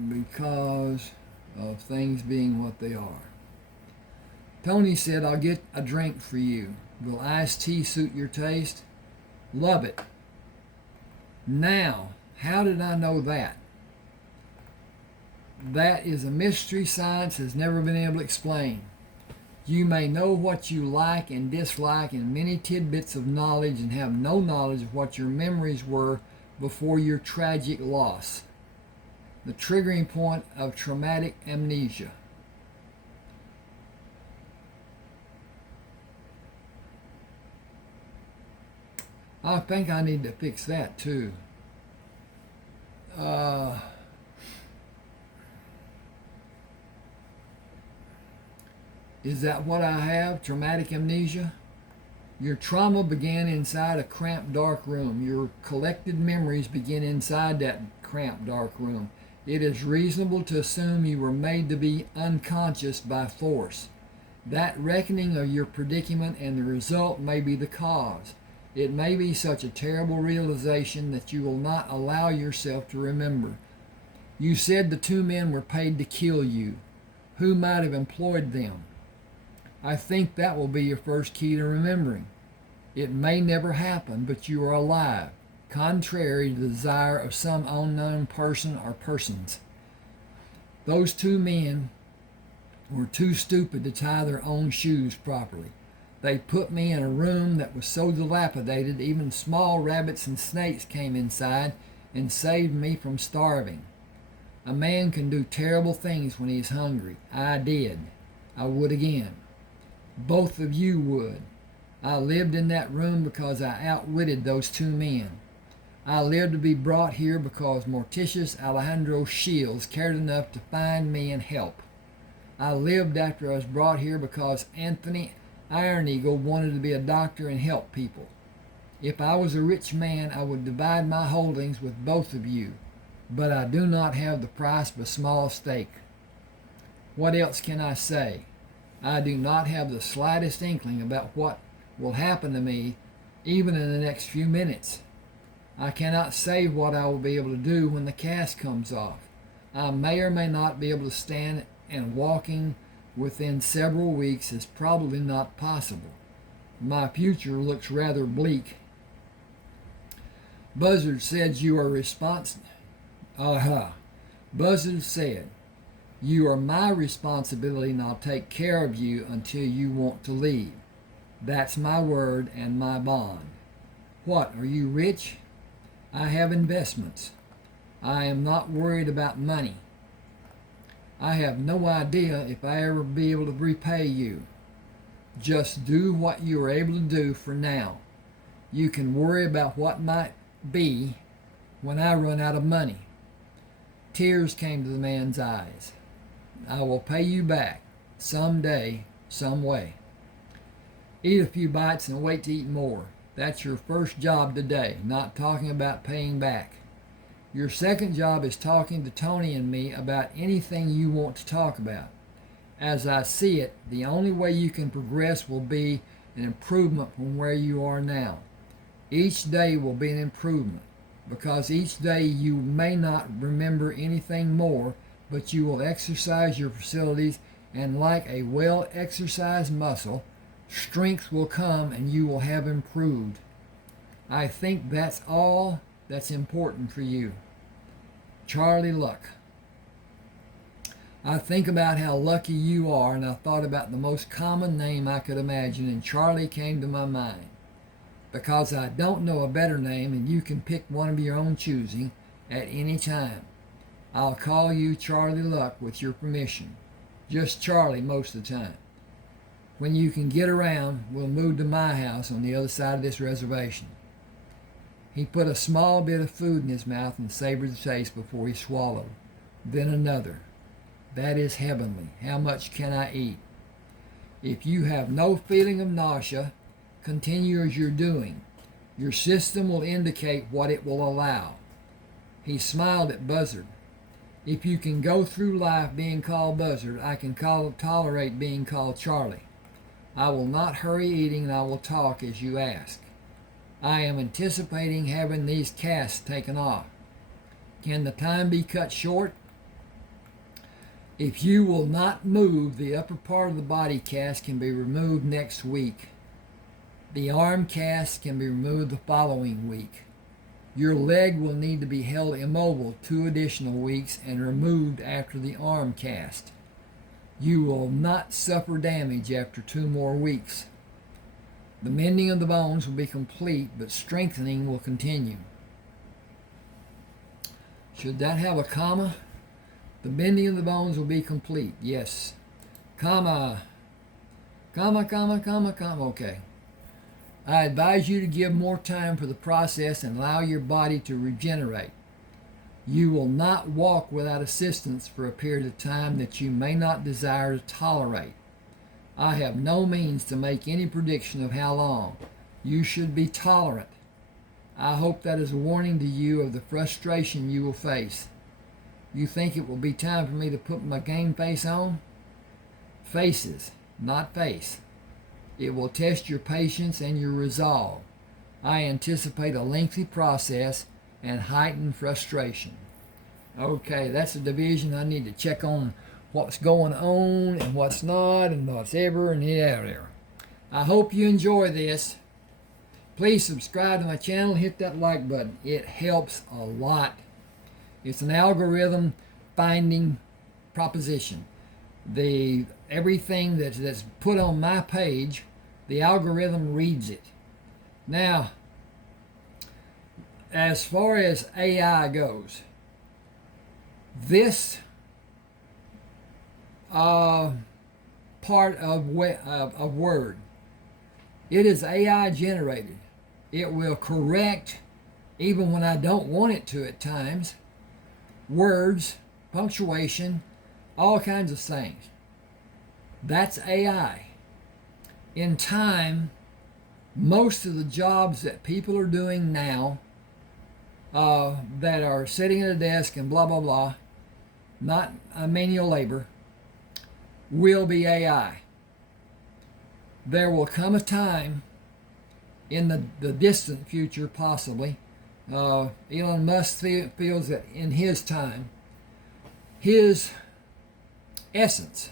because of things being what they are. Tony said, "I'll get a drink for you. Will iced tea suit your taste?" Love it. Now, how did I know that? That is a mystery science has never been able to explain. You may know what you like and dislike in many tidbits of knowledge and have no knowledge of what your memories were before your tragic loss. The triggering point of traumatic amnesia. I think I need to fix that too. Is that what I have? Traumatic amnesia? Your trauma began inside a cramped, dark room. Your collected memories begin inside that cramped, dark room. It is reasonable to assume you were made to be unconscious by force. That reckoning of your predicament and the result may be the cause. It may be such a terrible realization that you will not allow yourself to remember. You said the two men were paid to kill you. Who might have employed them? I think that will be your first key to remembering. It may never happen, but you are alive, contrary to the desire of some unknown person or persons. Those two men were too stupid to tie their own shoes properly. They put me in a room that was so dilapidated even small rabbits and snakes came inside and saved me from starving. A man can do terrible things when he is hungry. I did. I would again. Both of you would. I lived in that room because I outwitted those two men. I lived to be brought here because Morticius Alejandro Shields cared enough to find me and help. I lived after I was brought here because Anthony Iron Eagle wanted to be a doctor and help people. If I was a rich man, I would divide my holdings with both of you, but I do not have the price of a small stake. What else can I say? I do not have the slightest inkling about what will happen to me even in the next few minutes. I cannot say what I will be able to do when the cast comes off. I may or may not be able to stand, and walking within several weeks is probably not possible. My future looks rather bleak. Buzzard said you are responsible. Buzzard said, you are my responsibility and I'll take care of you until you want to leave. That's my word and my bond. What, are you rich? I have investments. I am not worried about money. I have no idea if I ever be able to repay you. Just do what you are able to do for now. You can worry about what might be when I run out of money. Tears came to the man's eyes. I will pay you back someday, some way. Eat a few bites and wait to eat more. That's your first job today, not talking about paying back. Your second job is talking to Tony and me about anything you want to talk about. As I see it, the only way you can progress will be an improvement from where you are now. Each day will be an improvement, because each day you may not remember anything more, but you will exercise your facilities, and like a well-exercised muscle, strength will come and you will have improved. I think that's all that's important for you. Charlie Luck. I think about how lucky you are, and I thought about the most common name I could imagine, and Charlie came to my mind. Because I don't know a better name, and you can pick one of your own choosing at any time. I'll call you Charlie Luck with your permission. Just Charlie most of the time. When you can get around, we'll move to my house on the other side of this reservation. He put a small bit of food in his mouth and savored the taste before he swallowed. Then another. That is heavenly. How much can I eat? If you have no feeling of nausea, continue as you're doing. Your system will indicate what it will allow. He smiled at Buzzard. If you can go through life being called Buzzard, I can tolerate being called Charlie. I will not hurry eating, and I will talk as you ask. I am anticipating having these casts taken off. Can the time be cut short? If you will not move, the upper part of the body cast can be removed next week. The arm cast can be removed the following week. Your leg will need to be held immobile 2 additional weeks and removed after the arm cast. You will not suffer damage after 2 more weeks. The mending of the bones will be complete, but strengthening will continue. Should that have a comma? The bending of the bones will be complete. Yes. Comma. Okay. I advise you to give more time for the process and allow your body to regenerate. You will not walk without assistance for a period of time that you may not desire to tolerate. I have no means to make any prediction of how long. You should be tolerant. I hope that is a warning to you of the frustration you will face. You think it will be time for me to put my game face on? Faces, not face. It will test your patience and your resolve. I anticipate a lengthy process and heightened frustration. Okay, that's a division. I need to check on what's going on and what's not and what's ever and there. I hope you enjoy this. Please subscribe to my channel and hit that like button. It helps a lot. It's an algorithm finding proposition. Everything that's put on my page, the algorithm reads it. Now, as far as AI goes, this part of Word, it is AI generated. It will correct, even when I don't want it to at times, words, punctuation, all kinds of things. That's AI. In time, most of the jobs that people are doing now, that are sitting at a desk and blah, blah, blah, not manual labor, will be AI. There will come a time in the distant future, possibly, Elon Musk feels that in his time, his essence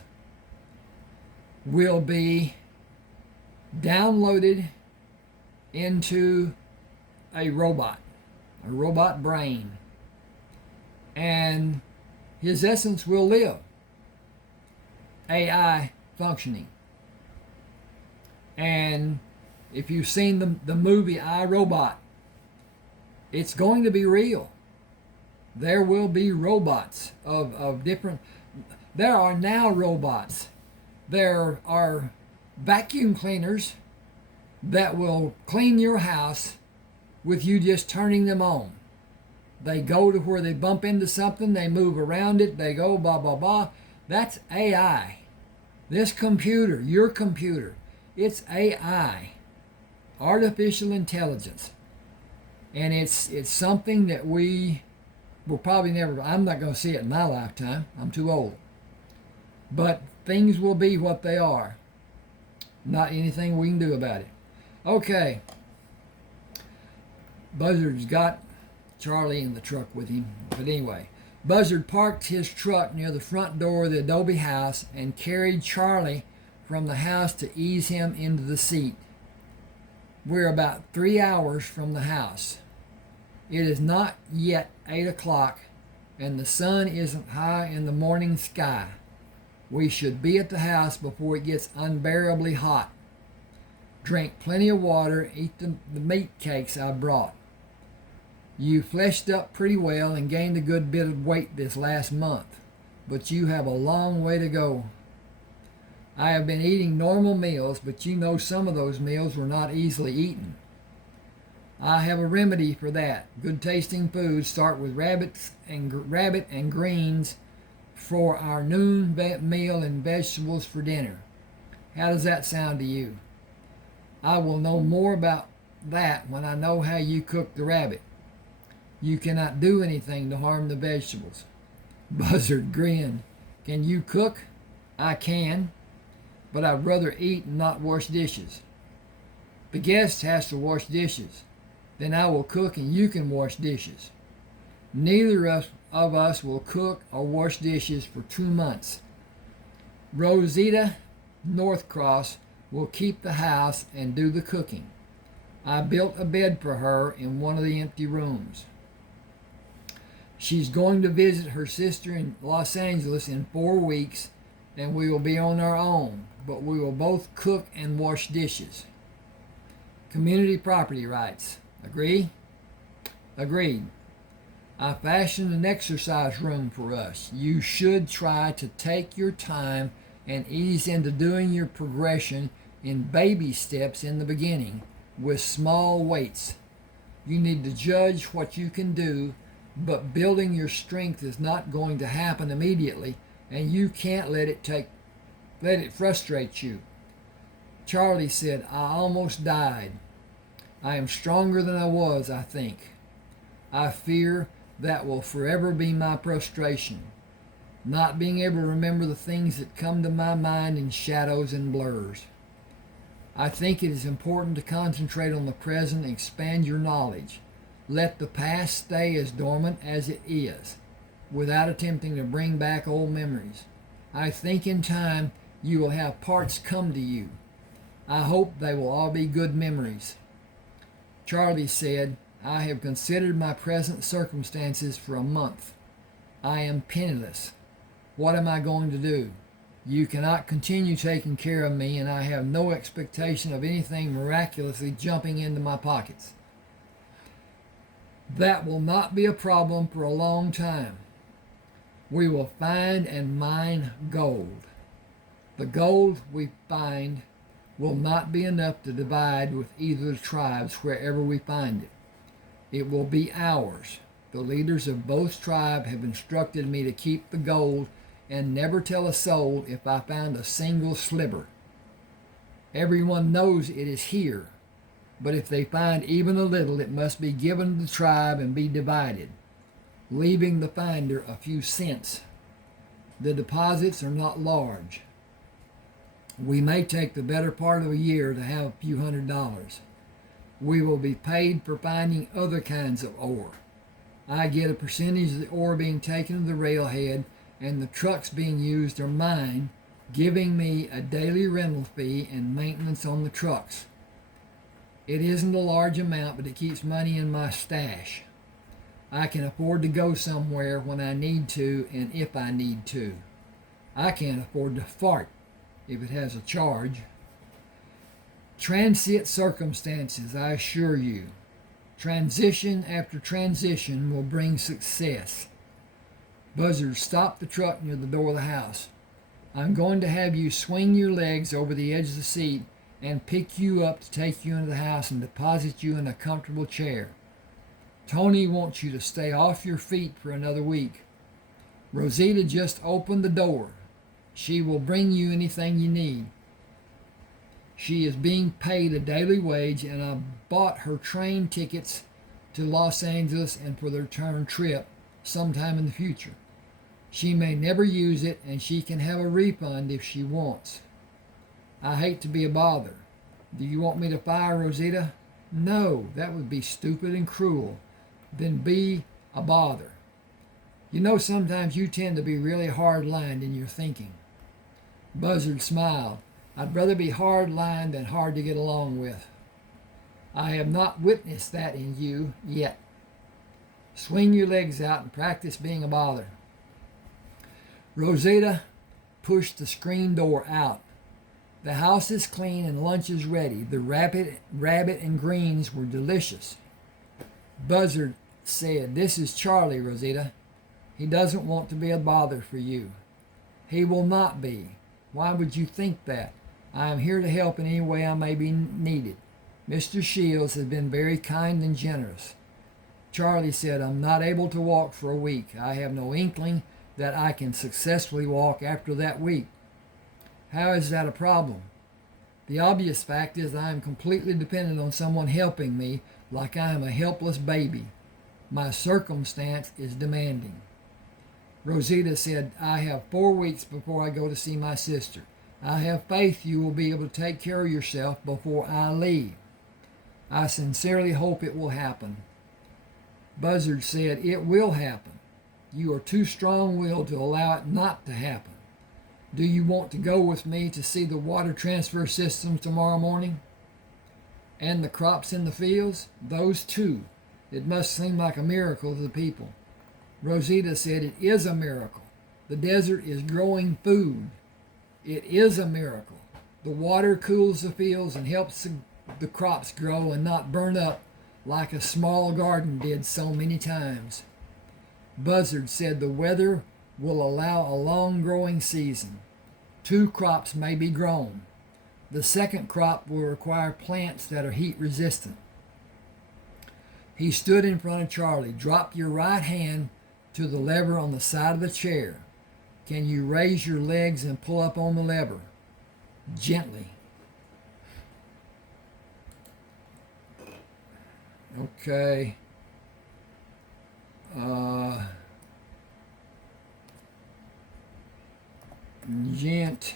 will be downloaded into a robot brain, and his essence will live, AI functioning. And if you've seen the movie I, Robot, it's going to be real. There will be robots of different. There are now robots. There are vacuum cleaners that will clean your house with you just turning them on. They go to where they bump into something, they move around it, they go blah, blah, blah. That's AI. This computer, your computer, it's AI, artificial intelligence. And it's something that we will probably never, I'm not going to see it in my lifetime. I'm too old. But things will be what they are. Not anything we can do about it. Okay. Buzzard's got Charlie in the truck with him. But anyway, Buzzard parked his truck near the front door of the adobe house and carried Charlie from the house to ease him into the seat. We're about 3 hours from the house. It is not yet 8 o'clock, and the sun isn't high in the morning sky. We should be at the house before it gets unbearably hot. Drink plenty of water, eat the meat cakes I brought. You fleshed up pretty well and gained a good bit of weight this last month, but you have a long way to go. I have been eating normal meals, but you know some of those meals were not easily eaten. I have a remedy for that. Good tasting foods start with rabbit and greens for our noon meal and vegetables for dinner. How does that sound to you? I will know more about that when I know how you cook the rabbit. You cannot do anything to harm the vegetables. Buzzard grinned. Can you cook? I can, but I'd rather eat and not wash dishes. The guest has to wash dishes. Then I will cook and you can wash dishes. Neither of us will cook or wash dishes for 2 months. Rosita Northcross will keep the house and do the cooking. I built a bed for her in one of the empty rooms. She's going to visit her sister in Los Angeles in 4 weeks, and we will be on our own, but we will both cook and wash dishes. Community property rights. Agree? Agreed. I fashioned an exercise room for us. You should try to take your time and ease into doing your progression in baby steps in the beginning with small weights. You need to judge what you can do, but building your strength is not going to happen immediately, and you can't let it frustrate you. Charlie said, I almost died. I am stronger than I was, I think. I fear that will forever be my frustration, not being able to remember the things that come to my mind in shadows and blurs. I think it is important to concentrate on the present and expand your knowledge. Let the past stay as dormant as it is, without attempting to bring back old memories. I think in time you will have parts come to you. I hope they will all be good memories. Charlie said, I have considered my present circumstances for a month. I am penniless. What am I going to do? You cannot continue taking care of me, and I have no expectation of anything miraculously jumping into my pockets. That will not be a problem for a long time. We will find and mine gold. The gold we find will not be enough to divide with either of the tribes wherever we find it. It will be ours. The leaders of both tribes have instructed me to keep the gold and never tell a soul if I found a single sliver. Everyone knows it is here, but if they find even a little, it must be given to the tribe and be divided, leaving the finder a few cents. The deposits are not large. We may take the better part of a year to have a few $100s. We will be paid for finding other kinds of ore. I get a percentage of the ore being taken to the railhead, and the trucks being used are mine, giving me a daily rental fee and maintenance on the trucks. It isn't a large amount, but it keeps money in my stash. I can afford to go somewhere when I need to and if I need to. I can't afford to fart if it has a charge. Transient circumstances, I assure you. Transition after transition will bring success. Buzzard stopped the truck near the door of the house. I'm going to have you swing your legs over the edge of the seat and pick you up to take you into the house and deposit you in a comfortable chair. Tony wants you to stay off your feet for another week. Rosita just opened the door. She will bring you anything you need. She is being paid a daily wage, and I bought her train tickets to Los Angeles and for the return trip sometime in the future. She may never use it, and she can have a refund if she wants. I hate to be a bother. Do you want me to fire Rosita? No, that would be stupid and cruel. Then be a bother. You know, sometimes you tend to be really hard-lined in your thinking. Buzzard smiled. I'd rather be hard-lined than hard to get along with. I have not witnessed that in you yet. Swing your legs out and practice being a bother. Rosita pushed the screen door out. The house is clean and lunch is ready. The rabbit and greens were delicious. Buzzard said, This is Charlie, Rosita. He doesn't want to be a bother for you. He will not be. Why would you think that? I am here to help in any way I may be needed. Mr. Shields has been very kind and generous. Charlie said, I'm not able to walk for a week. I have no inkling that I can successfully walk after that week. How is that a problem? The obvious fact is I am completely dependent on someone helping me like I am a helpless baby. My circumstance is demanding. Rosita said, I have 4 weeks before I go to see my sister. I have faith you will be able to take care of yourself before I leave. I sincerely hope it will happen. Buzzard said, It will happen. You are too strong-willed to allow it not to happen. Do you want to go with me to see the water transfer systems tomorrow morning? And the crops in the fields? Those too. It must seem like a miracle to the people. Rosita said, It is a miracle. The desert is growing food. It is a miracle. The water cools the fields and helps the crops grow and not burn up like a small garden did so many times. Buzzard said the weather will allow a long growing season. 2 crops may be grown. The second crop will require plants that are heat resistant. He stood in front of Charlie. Drop your right hand to the lever on the side of the chair. Can you raise your legs and pull up on the lever? Gently. Okay. Gently.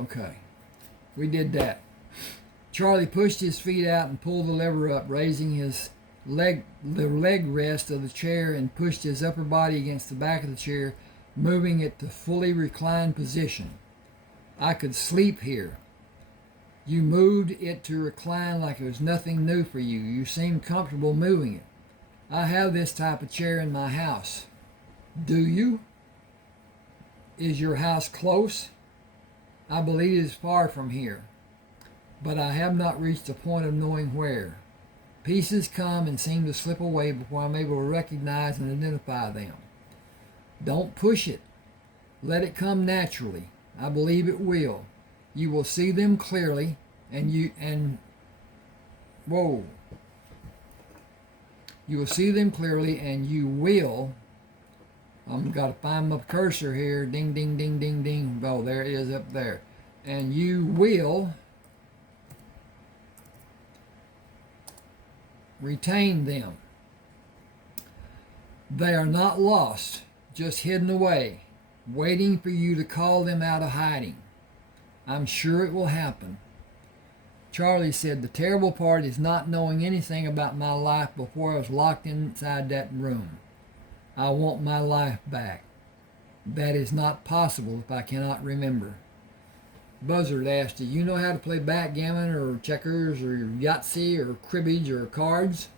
Okay, we did that. Charlie pushed his feet out and pulled the lever up, raising the leg rest of the chair, and pushed his upper body against the back of the chair, moving it to fully reclined position. I could sleep here. You moved it to recline like it was nothing new for you. You seemed comfortable moving it. I have this type of chair in my house. Do you? Is your house close? I believe it is far from here, but I have not reached the point of knowing where. Pieces come and seem to slip away before I'm able to recognize and identify them. Don't push it. Let it come naturally. I believe it will. You will see them clearly, You will see them clearly, and you will. I'm got to find my cursor here. Ding, ding, ding, ding, ding. Oh, there it is up there. And you will retain them. They are not lost, just hidden away, waiting for you to call them out of hiding. I'm sure it will happen. Charlie said, the terrible part is not knowing anything about my life before I was locked inside that room. I want my life back. That is not possible if I cannot remember. Buzzard asked, do you know how to play backgammon or checkers or Yahtzee or cribbage or cards?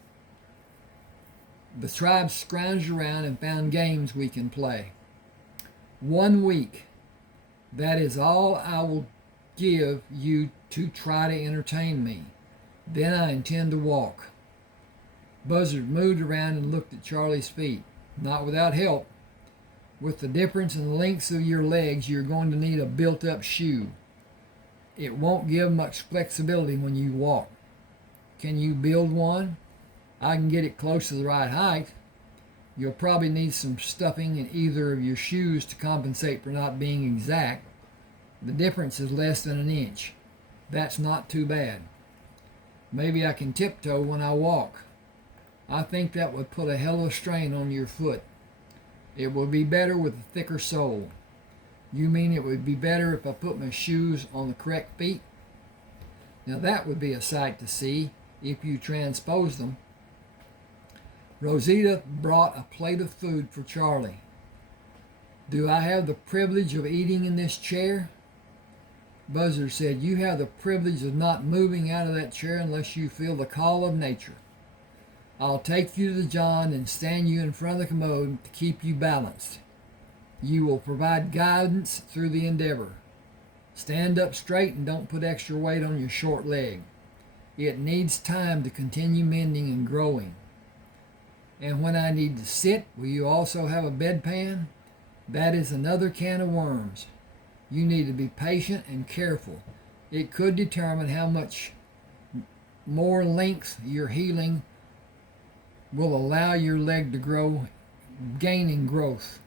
The tribe scrounged around and found games we can play. 1 week. That is all I will give you to try to entertain me. Then I intend to walk. Buzzard moved around and looked at Charlie's feet. Not without help. With the difference in the lengths of your legs, you're going to need a built-up shoe. It won't give much flexibility when you walk. Can you build one? I can get it close to the right height. You'll probably need some stuffing in either of your shoes to compensate for not being exact. The difference is less than an inch. That's not too bad. Maybe I can tiptoe when I walk. I think that would put a hell of a strain on your foot. It would be better with a thicker sole. You mean it would be better if I put my shoes on the correct feet? Now that would be a sight to see if you transpose them. Rosita brought a plate of food for Charlie. Do I have the privilege of eating in this chair? Buzzard said, you have the privilege of not moving out of that chair unless you feel the call of nature. I'll take you to the John and stand you in front of the commode to keep you balanced. You will provide guidance through the endeavor. Stand up straight and don't put extra weight on your short leg. It needs time to continue mending and growing. And when I need to sit, will you also have a bedpan? That is another can of worms. You need to be patient and careful. It could determine how much more length your healing will allow your leg to grow, gaining growth.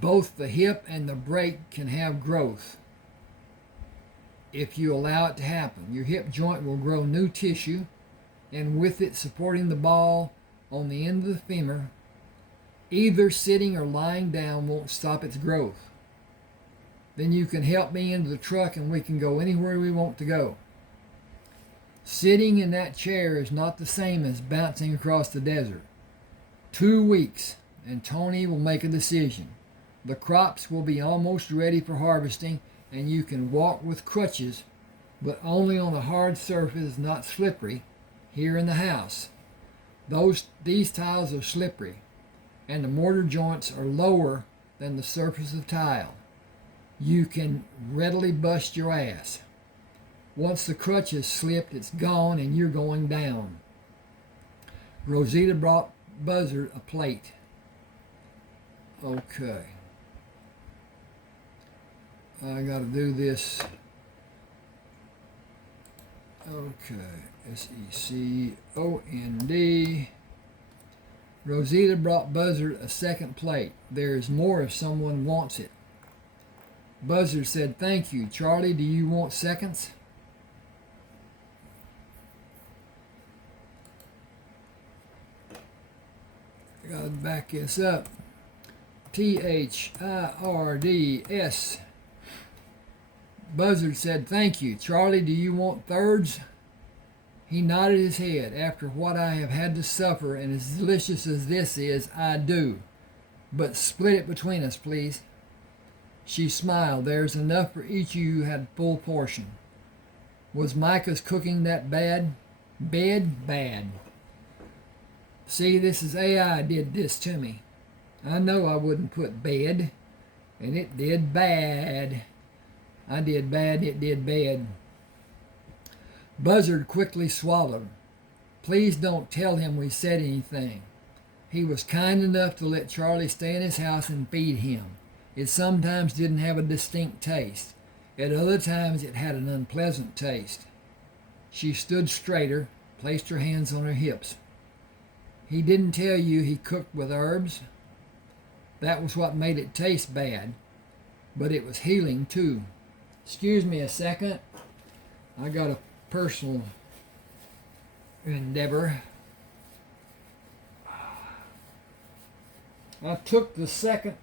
Both the hip and the break can have growth if you allow it to happen. Your hip joint will grow new tissue, and with it supporting the ball on the end of the femur, either sitting or lying down won't stop its growth. Then you can help me into the truck and we can go anywhere we want to go. Sitting in that chair is not the same as bouncing across the desert. 2 weeks, and Tony will make a decision. The crops will be almost ready for harvesting, and you can walk with crutches, but only on a hard surface, not slippery, here in the house. These tiles are slippery, and the mortar joints are lower than the surface of tile. You can readily bust your ass. Once the crutch has slipped, it's gone and you're going down. Rosita brought Buzzard a plate. Okay. I got to do this. Okay. SECOND. Rosita brought Buzzard a second plate. There is more if someone wants it. Buzzard said, thank you. Charlie, do you want seconds? I gotta back this up. THIRDS Buzzard said, "Thank you. Charlie, do you want thirds?" He nodded his head. "After what I have had to suffer, and as delicious as this is, I do. But split it between us, please." She smiled. "There's enough for each of you had full portion." Was Micah's cooking that bad? Bad. See, this is AI did this to me. I know I wouldn't put bed, and it did bad. I did bad, it did bad. Buzzard quickly swallowed. "Please don't tell him we said anything. He was kind enough to let Charlie stay in his house and feed him. It sometimes didn't have a distinct taste. At other times it had an unpleasant taste." She stood straighter, placed her hands on her hips. "He didn't tell you he cooked with herbs? That was what made it taste bad, but it was healing too." Excuse me a second. I got a personal endeavor. I took the second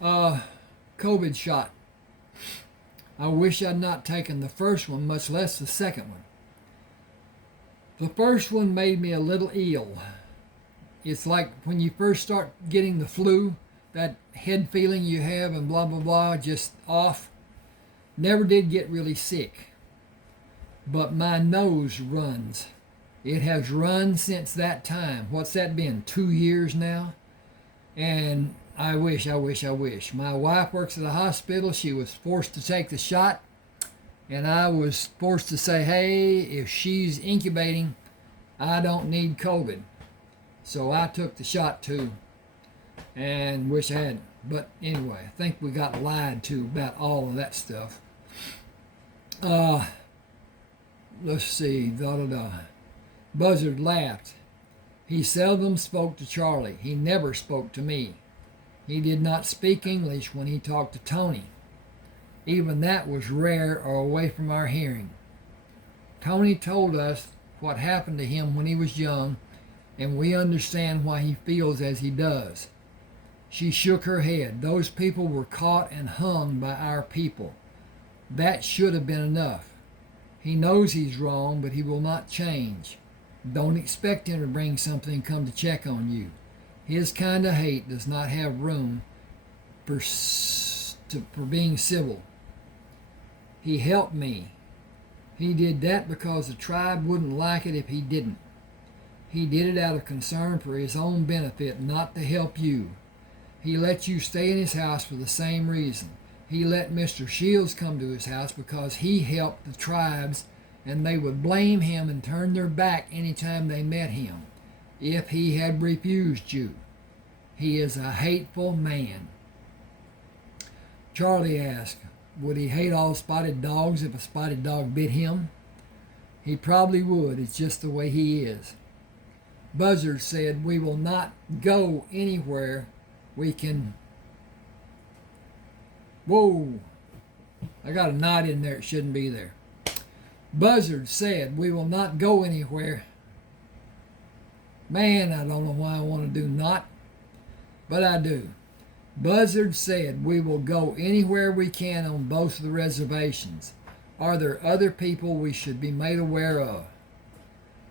COVID shot. I wish I'd not taken the first one, much less the second one. The first one made me a little ill. It's like when you first start getting the flu, that head feeling you have and blah, blah, blah, just off. Never did get really sick. But my nose runs. It has run since that time. What's that been, 2 years now? And I wish. My wife works at a hospital. She was forced to take the shot. And I was forced to say, hey, if she's incubating, I don't need COVID. So I took the shot too. And wish I hadn't. But anyway, I think we got lied to about all of that stuff. Let's see. Buzzard laughed. He seldom spoke to Charlie. He never spoke to me. He did not speak English when he talked to Tony. Even that was rare or away from our hearing. Tony told us what happened to him when he was young, and we understand why he feels as he does. She shook her head. Those people were caught and hung by our people. That should have been enough. He knows he's wrong, but he will not change. Don't expect him to bring something and come to check on you. His kind of hate does not have room for being civil. He helped me. He did that because the tribe wouldn't like it if he didn't. He did it out of concern for his own benefit, not to help you. He let you stay in his house for the same reason. He let Mr. Shields come to his house because he helped the tribes, and they would blame him and turn their back anytime they met him if he had refused you. He is a hateful man. Charlie asked, would he hate all spotted dogs if a spotted dog bit him? He probably would. It's just the way he is. Buzzard said, we will not go anywhere we can... Whoa! I got a knot in there. It shouldn't be there. Buzzard said, we will not go anywhere. Man, I don't know why I want to do not, but I do. Buzzard said, we will go anywhere we can on both of the reservations. Are there other people we should be made aware of?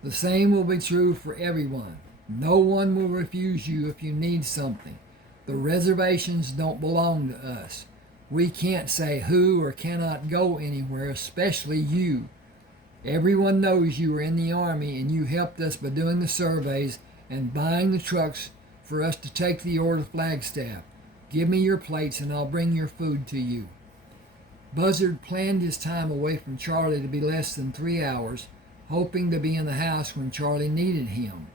The same will be true for everyone. No one will refuse you if you need something. The reservations don't belong to us. We can't say who or cannot go anywhere, especially you. Everyone knows you were in the Army and you helped us by doing the surveys and buying the trucks for us to take the ore to Flagstaff. Give me your plates and I'll bring your food to you. Buzzard planned his time away from Charlie to be less than 3 hours, hoping to be in the house when Charlie needed him.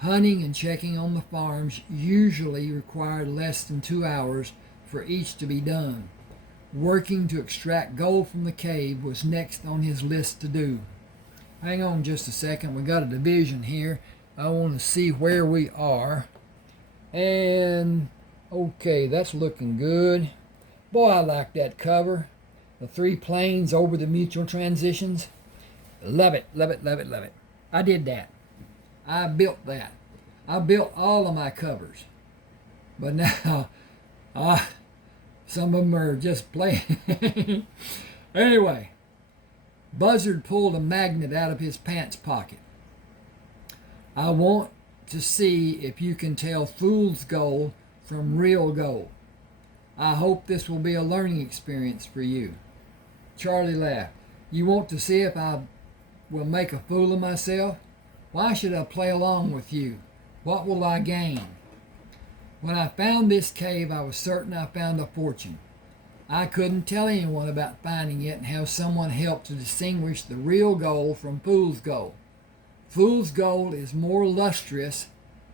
Hunting and checking on the farms usually required less than 2 hours for each to be done. Working to extract gold from the cave was next on his list to do. Hang on just a second. We got a division here. I want to see where we are. And okay, that's looking good. Boy, I like that cover. The 3 planes over the mutual transitions. Love it, love it, love it, love it. I did that. I built that. I built all of my covers. But now, Some of them are just playing. Anyway, Buzzard pulled a magnet out of his pants pocket. I want to see if you can tell fool's gold from real gold. I hope this will be a learning experience for you. Charlie laughed. You want to see if I will make a fool of myself? Why should I play along with you? What will I gain? When I found this cave, I was certain I found a fortune. I couldn't tell anyone about finding it and have someone help to distinguish the real gold from fool's gold. Fool's gold is more lustrous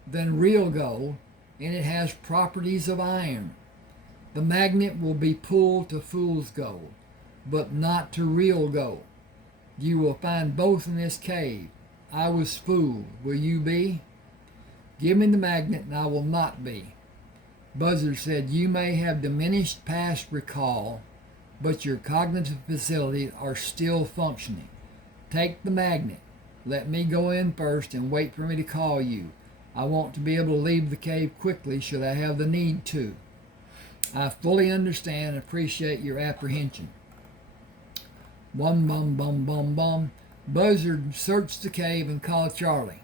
than real gold, and it has properties of iron. The magnet will be pulled to fool's gold, but not to real gold. You will find both in this cave. I was fooled. Will you be? Give me the magnet and I will not be. Buzzard said, you may have diminished past recall, but your cognitive facilities are still functioning. Take the magnet. Let me go in first and wait for me to call you. I want to be able to leave the cave quickly should I have the need to. I fully understand and appreciate your apprehension. Bum, bum, bum, bum, bum. Buzzard searched the cave and called Charlie.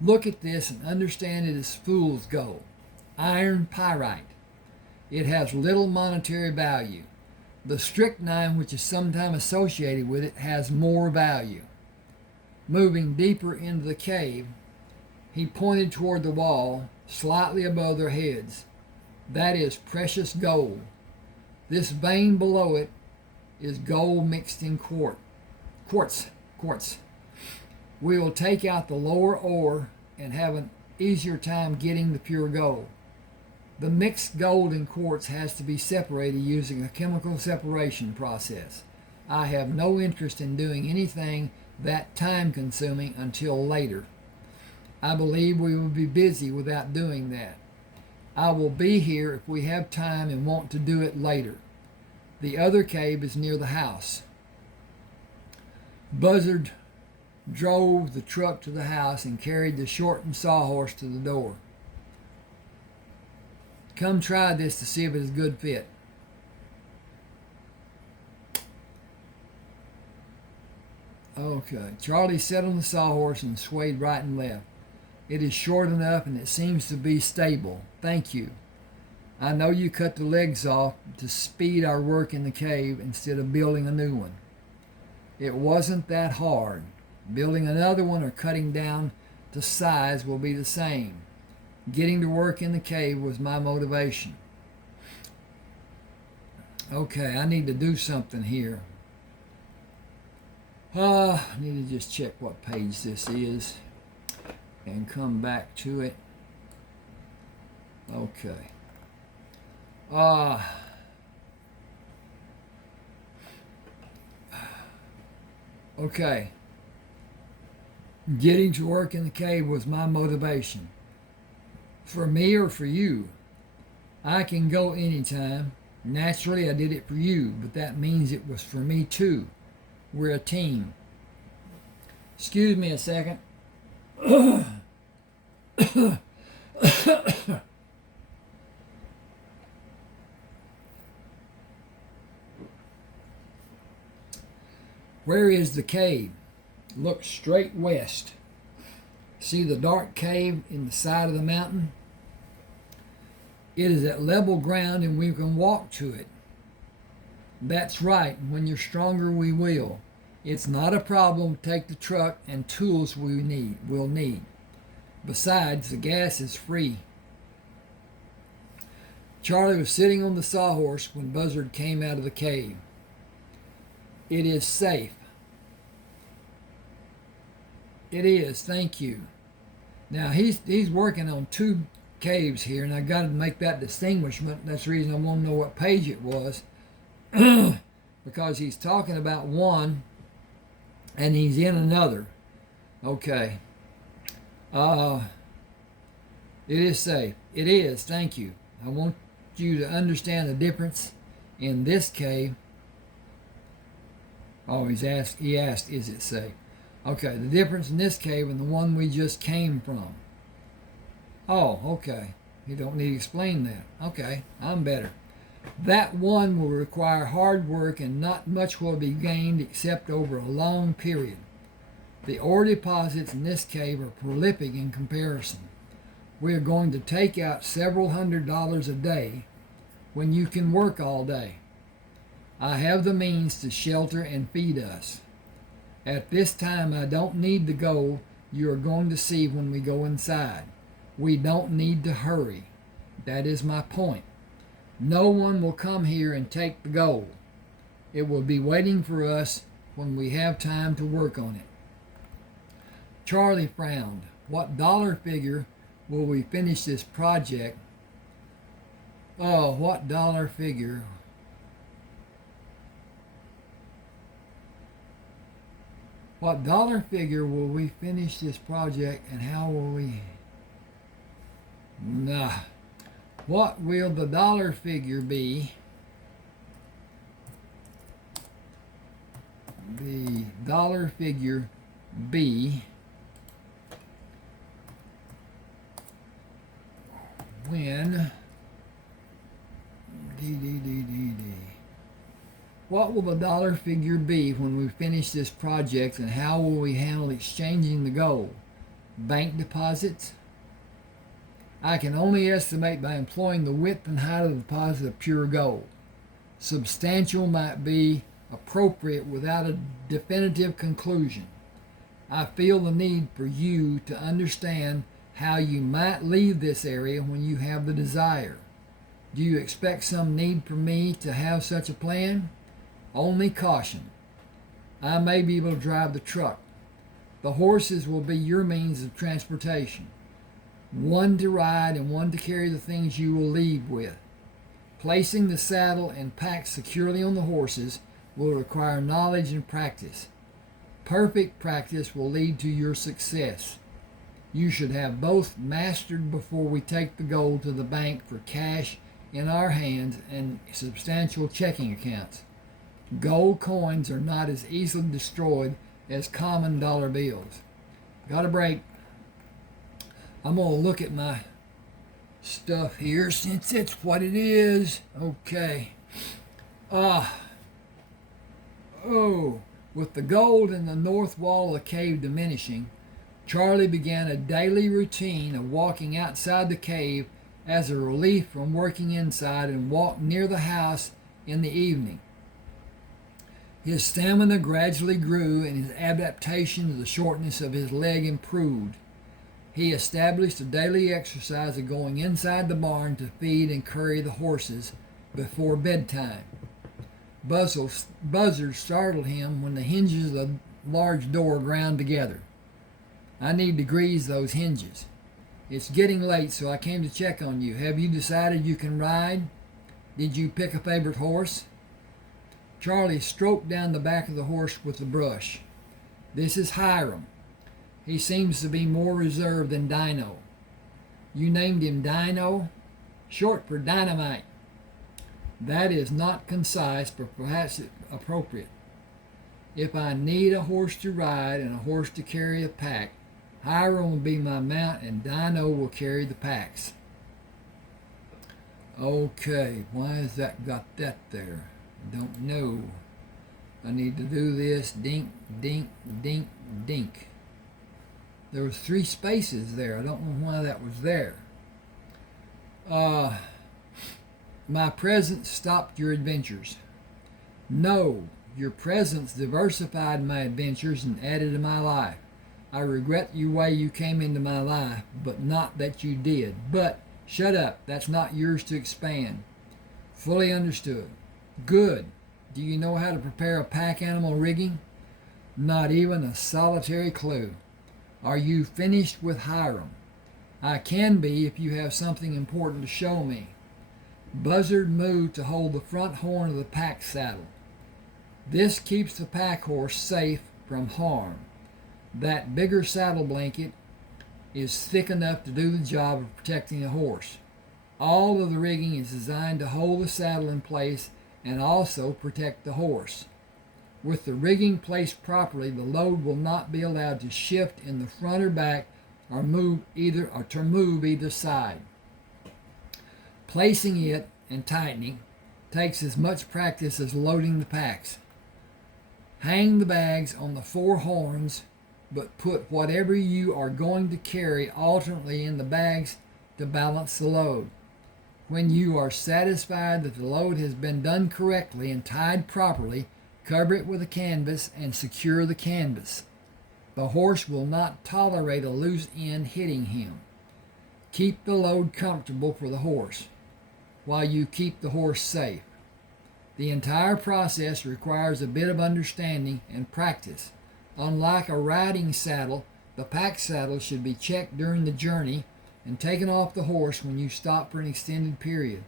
Look at this and understand it is fool's gold. Iron pyrite. It has little monetary value. The strychnine, which is sometimes associated with it, has more value. Moving deeper into the cave, he pointed toward the wall, slightly above their heads. That is precious gold. This vein below it is gold mixed in quartz. We will take out the lower ore and have an easier time getting the pure gold. The mixed gold and quartz has to be separated using a chemical separation process. I have no interest in doing anything that time-consuming until later. I believe we will be busy without doing that. I will be here if we have time and want to do it later. The other cave is near the house. Buzzard drove the truck to the house and carried the shortened sawhorse to the door. Come try this to see if it is a good fit. Okay, Charlie sat on the sawhorse and swayed right and left. It is short enough and it seems to be stable. Thank you. I know you cut the legs off to speed our work in the cave instead of building a new one. It wasn't that hard. Building another one or cutting down to size will be the same. Getting to work in the cave was my motivation. Okay, I need to do something here. I need to just check what page this is and come back to it. Okay. Okay. Getting to work in the cave was my motivation. For me or for you? I can go anytime. Naturally, I did it for you, but that means it was for me too. We're a team. Excuse me a second. Where is the cave? Look straight west. See the dark cave in the side of the mountain? It is at level ground and we can walk to it. That's right. When you're stronger, we will. It's not a problem to take the truck and tools we'll need. Besides, the gas is free. Charlie was sitting on the sawhorse when Buzzard came out of the cave. It is safe. It is, thank you. Now he's working on two caves here, and I got to make that distinguishment. That's the reason I want to know what page it was, because he's talking about one, and he's in another. Okay. It is safe. It is, thank you. I want you to understand the difference in this cave. Oh, he asked, is it safe? Okay, the difference in this cave and the one we just came from. Oh, okay. You don't need to explain that. Okay, I'm better. That one will require hard work and not much will be gained except over a long period. The ore deposits in this cave are prolific in comparison. We are going to take out several $100s a day when you can work all day. I have the means to shelter and feed us. At this time, I don't need the gold you are going to see when we go inside. We don't need to hurry. That is my point. No one will come here and take the gold. It will be waiting for us when we have time to work on it. Charlie frowned. What dollar figure will we finish this project? Oh, what dollar figure? What dollar figure will we finish this project and how will we? Nah. What will the dollar figure be? The dollar figure be when What will the dollar figure be when we finish this project and how will we handle exchanging the gold? Bank deposits? I can only estimate by employing the width and height of the deposit of pure gold. Substantial might be appropriate without a definitive conclusion. I feel the need for you to understand how you might leave this area when you have the desire. Do you expect some need for me to have such a plan? Only caution. I may be able to drive the truck. The horses will be your means of transportation. One to ride and one to carry the things you will leave with. Placing the saddle and pack securely on the horses will require knowledge and practice. Perfect practice will lead to your success. You should have both mastered before we take the gold to the bank for cash in our hands and substantial checking accounts. Gold coins are not as easily destroyed as common dollar bills. Got a break. I'm going to look at my stuff here since it's what it is. Okay. With the gold in the north wall of the cave diminishing, Charlie began a daily routine of walking outside the cave as a relief from working inside and walked near the house in the evening. His stamina gradually grew and his adaptation to the shortness of his leg improved. He established a daily exercise of going inside the barn to feed and curry the horses before bedtime. Buzzards startled him when the hinges of the large door ground together. I need to grease those hinges. It's getting late, so I came to check on you. Have you decided you can ride? Did you pick a favorite horse? Charlie stroked down the back of the horse with the brush. This is Hiram. He seems to be more reserved than Dino. You named him Dino? Short for dynamite. That is not concise, but perhaps appropriate. If I need a horse to ride and a horse to carry a pack, Hiram will be my mount and Dino will carry the packs. Okay, why has that got that there? Don't know. I need to do this. Dink, dink, dink, dink. There was 3 spaces there. I don't know why that was there. My presence stopped your adventures. No, your presence diversified my adventures and added to my life. I regret the way you came into my life, but not that you did. But, shut up. That's not yours to expand. Fully understood. Good. Do you know how to prepare a pack animal rigging? Not even a solitary clue. Are you finished with Hiram? I can be if you have something important to show me. Buzzard moved to hold the front horn of the pack saddle. This keeps the pack horse safe from harm. That bigger saddle blanket is thick enough to do the job of protecting the horse. All of the rigging is designed to hold the saddle in place and also protect the horse. With the rigging placed properly, the load will not be allowed to shift in the front or back or move either side. Placing it and tightening takes as much practice as loading the packs. Hang the bags on the four horns, but put whatever you are going to carry alternately in the bags to balance the load. When you are satisfied that the load has been done correctly and tied properly, cover it with a canvas and secure the canvas. The horse will not tolerate a loose end hitting him. Keep the load comfortable for the horse, while you keep the horse safe. The entire process requires a bit of understanding and practice. Unlike a riding saddle, the pack saddle should be checked during the journey and taken off the horse when you stop for an extended period.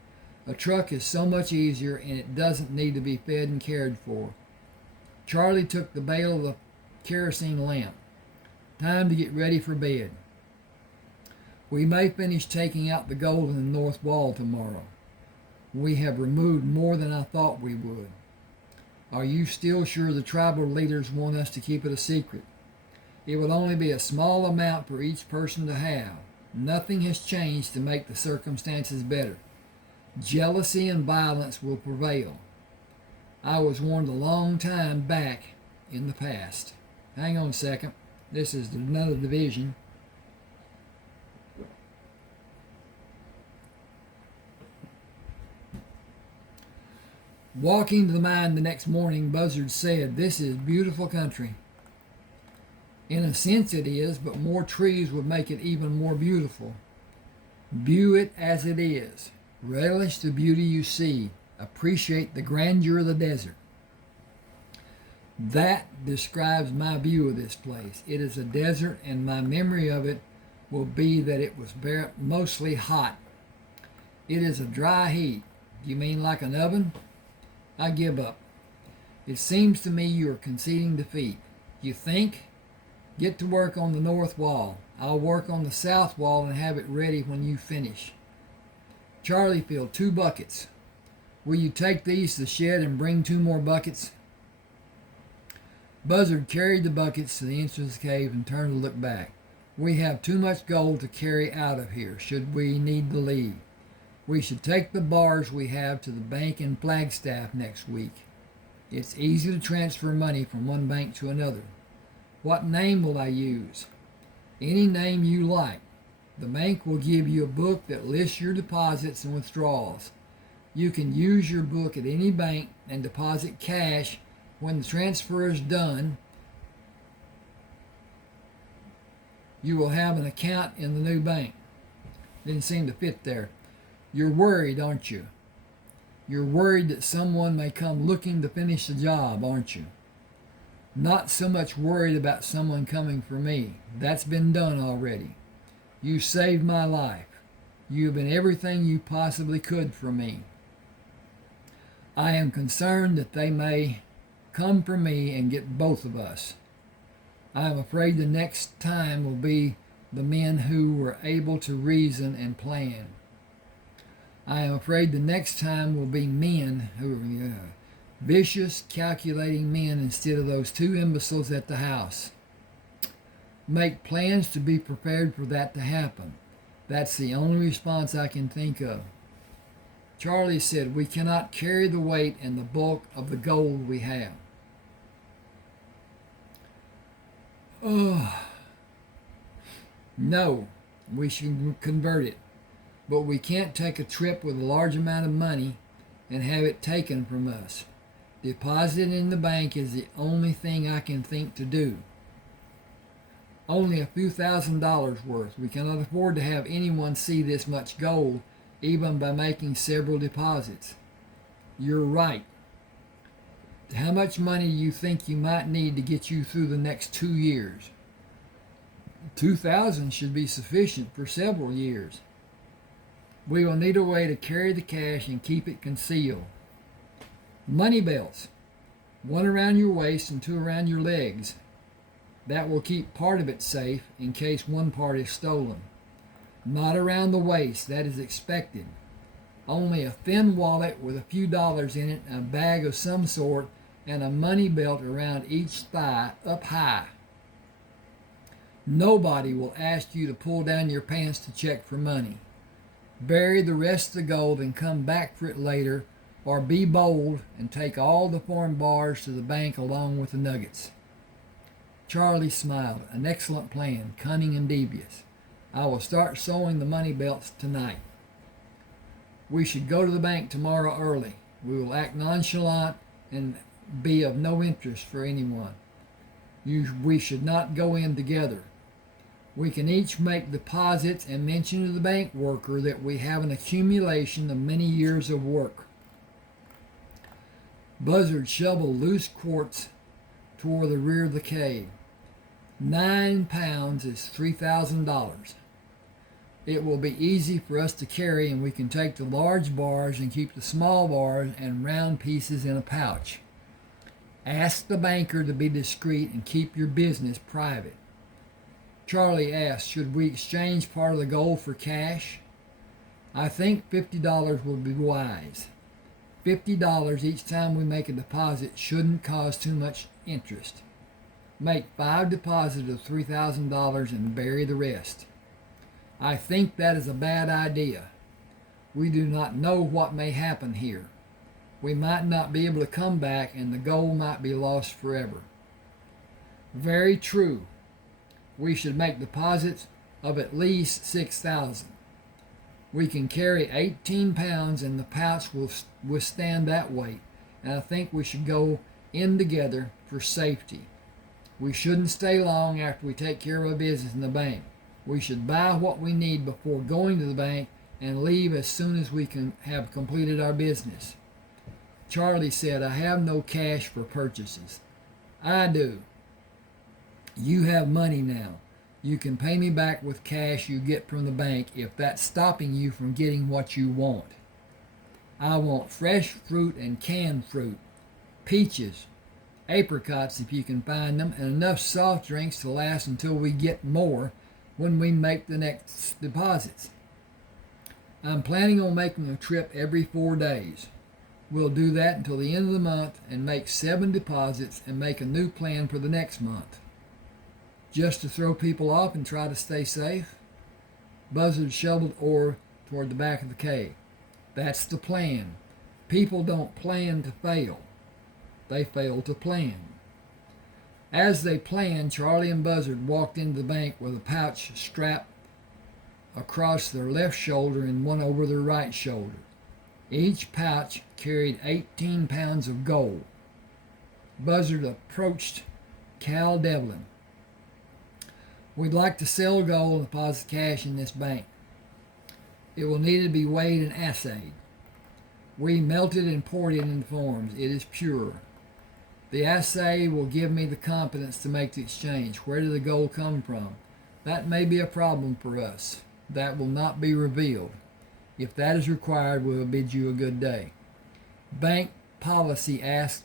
A truck is so much easier and it doesn't need to be fed and cared for. Charlie took the bail of the kerosene lamp. Time to get ready for bed. We may finish taking out the gold in the north wall tomorrow. We have removed more than I thought we would. Are you still sure the tribal leaders want us to keep it a secret? It would only be a small amount for each person to have. Nothing has changed to make the circumstances better. Jealousy and violence will prevail. I was warned a long time back in the past. Hang on a second. This is another division. Walking to the mine the next morning, Buzzard said, "This is beautiful country." In a sense it is, but more trees would make it even more beautiful. View it as it is. Relish the beauty you see. Appreciate the grandeur of the desert. That describes my view of this place. It is a desert, and my memory of it will be that it was mostly hot. It is a dry heat. You mean like an oven? I give up. It seems to me you are conceding defeat. You think? Get to work on the north wall. I'll work on the south wall and have it ready when you finish. Charlie filled 2 buckets. Will you take these to the shed and bring 2 more buckets? Buzzard carried the buckets to the entrance of the cave and turned to look back. We have too much gold to carry out of here, should we need to leave. We should take the bars we have to the bank in Flagstaff next week. It's easy to transfer money from one bank to another. What name will I use? Any name you like. The bank will give you a book that lists your deposits and withdrawals. You can use your book at any bank and deposit cash. When the transfer is done, you will have an account in the new bank. Didn't seem to fit there. You're worried, aren't you? You're worried that someone may come looking to finish the job, aren't you? Not so much worried about someone coming for me. That's been done already. You saved my life. You have been everything you possibly could for me. I am concerned that they may come for me and get both of us. I am afraid the next time will be the men who were able to reason and plan. I am afraid the next time will be men who are vicious, calculating men instead of those 2 imbeciles at the house. Make plans to be prepared for that to happen. That's the only response I can think of. Charlie said, we cannot carry the weight and the bulk of the gold we have. No, we should convert it. But we can't take a trip with a large amount of money and have it taken from us. Deposit it in the bank is the only thing I can think to do. Only a few $1,000s worth. We cannot afford to have anyone see this much gold, even by making several deposits. You're right. How much money do you think you might need to get you through the next 2 years? 2,000 should be sufficient for several years. We will need a way to carry the cash and keep it concealed. Money belts. 1 around your waist and 2 around your legs. That will keep part of it safe in case one part is stolen. Not around the waist, that is expected. Only a thin wallet with a few dollars in it, a bag of some sort, and a money belt around each thigh up high. Nobody will ask you to pull down your pants to check for money. Bury the rest of the gold and come back for it later or be bold and take all the foreign bars to the bank along with the nuggets. Charlie smiled. An excellent plan, cunning and devious. I will start sewing the money belts tonight. We should go to the bank tomorrow early. We will act nonchalant and be of no interest for anyone. We should not go in together. We can each make deposits and mention to the bank worker that we have an accumulation of many years of work. Buzzard shoveled loose quartz toward the rear of the cave. 9 pounds is $3,000. It will be easy for us to carry, and we can take the large bars and keep the small bars and round pieces in a pouch. Ask the banker to be discreet and keep your business private. Charlie asked, should we exchange part of the gold for cash? I think $50 would be wise. $50 each time we make a deposit shouldn't cause too much interest. Make 5 deposits of $3,000 and bury the rest. I think that is a bad idea. We do not know what may happen here. We might not be able to come back, and the gold might be lost forever. Very true. We should make deposits of at least 6,000. We can carry 18 pounds, and the pouch will withstand that weight, and I think we should go in together for safety. We shouldn't stay long after we take care of our business in the bank. We should buy what we need before going to the bank and leave as soon as we can have completed our business. Charlie said, I have no cash for purchases. I do. You have money now. You can pay me back with cash you get from the bank if that's stopping you from getting what you want. I want fresh fruit and canned fruit, peaches, apricots if you can find them, and enough soft drinks to last until we get more when we make the next deposits. I'm planning on making a trip every 4 days. We'll do that until the end of the month and make 7 deposits and make a new plan for the next month. Just to throw people off and try to stay safe? Buzzard shoveled ore toward the back of the cave. That's the plan. People don't plan to fail. They fail to plan. As they planned, Charlie and Buzzard walked into the bank with a pouch strapped across their left shoulder and one over their right shoulder. Each pouch carried 18 pounds of gold. Buzzard approached Cal Devlin. We'd like to sell gold and deposit cash in this bank. It will need to be weighed and assayed. We melted and poured it into forms. It is pure. The assay will give me the confidence to make the exchange. Where did the gold come from? That may be a problem for us. That will not be revealed. If that is required, we will bid you a good day. Bank policy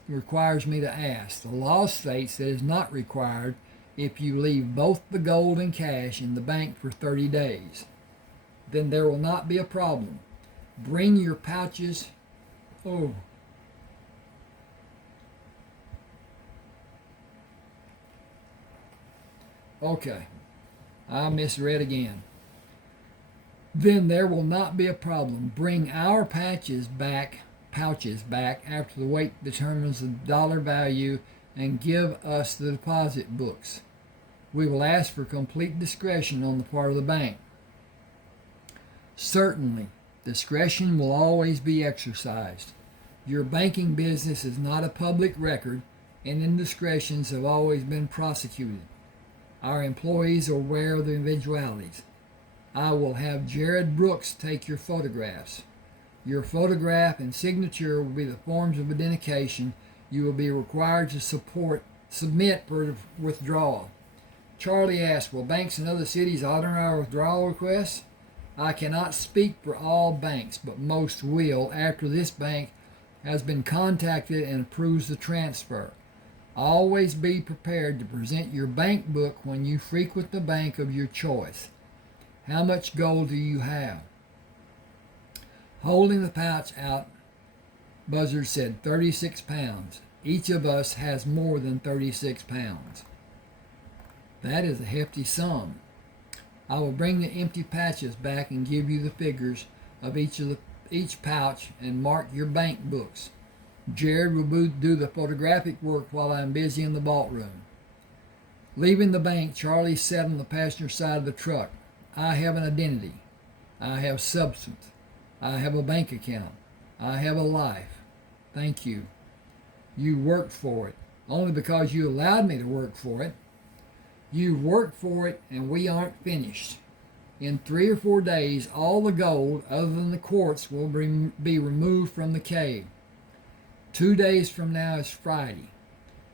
requires me to ask. The law states that it is not required if you leave both the gold and cash in the bank for 30 days. Then there will not be a problem. Bring your pouches. Okay, I misread again. Then there will not be a problem. Bring our pouches back after the weight determines the dollar value and give us the deposit books. We will ask for complete discretion on the part of the bank. Certainly, discretion will always be exercised. Your banking business is not a public record, and indiscretions have always been prosecuted. Our employees are aware of the eventualities. I will have Jared Brooks take your photographs. Your photograph and signature will be the forms of identification you will be required to submit for withdrawal. Charlie asked, will banks in other cities honor our withdrawal requests? I cannot speak for all banks, but most will after this bank has been contacted and approves the transfer. Always be prepared to present your bank book when you frequent the bank of your choice. How much gold do you have? Holding the pouch out, Buzzard said, 36 pounds. Each of us has more than 36 pounds. That is a hefty sum. I will bring the empty patches back and give you the figures of each of the each pouch and mark your bank books. Jared will do the photographic work while I'm busy in the vault room. Leaving the bank, Charlie sat on the passenger side of the truck. I have an identity. I have substance. I have a bank account. I have a life. Thank you. You worked for it, only because you allowed me to work for it. You worked for it, and we aren't finished. In 3 or 4 days, all the gold, other than the quartz, will be removed from the cave. 2 days from now is Friday.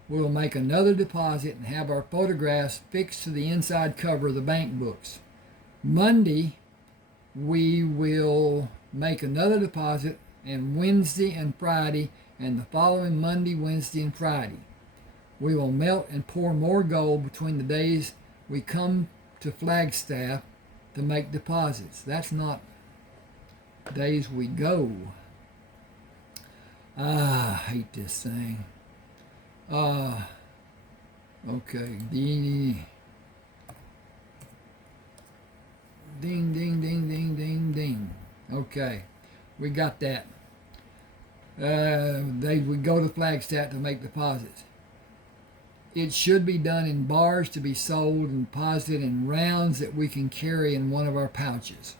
We'll make another deposit and have our photographs fixed to the inside cover of the bank books. Monday, we will make another deposit, and Wednesday and Friday, and the following Monday, Wednesday, and Friday. We will melt and pour more gold between the days we come to Flagstaff to make deposits. That's not days we go. I hate this thing. Okay. Ding, ding, ding, ding, ding, ding. Okay. We got that. We go to Flagstaff to make deposits. It should be done in bars to be sold and deposited in rounds that we can carry in one of our pouches.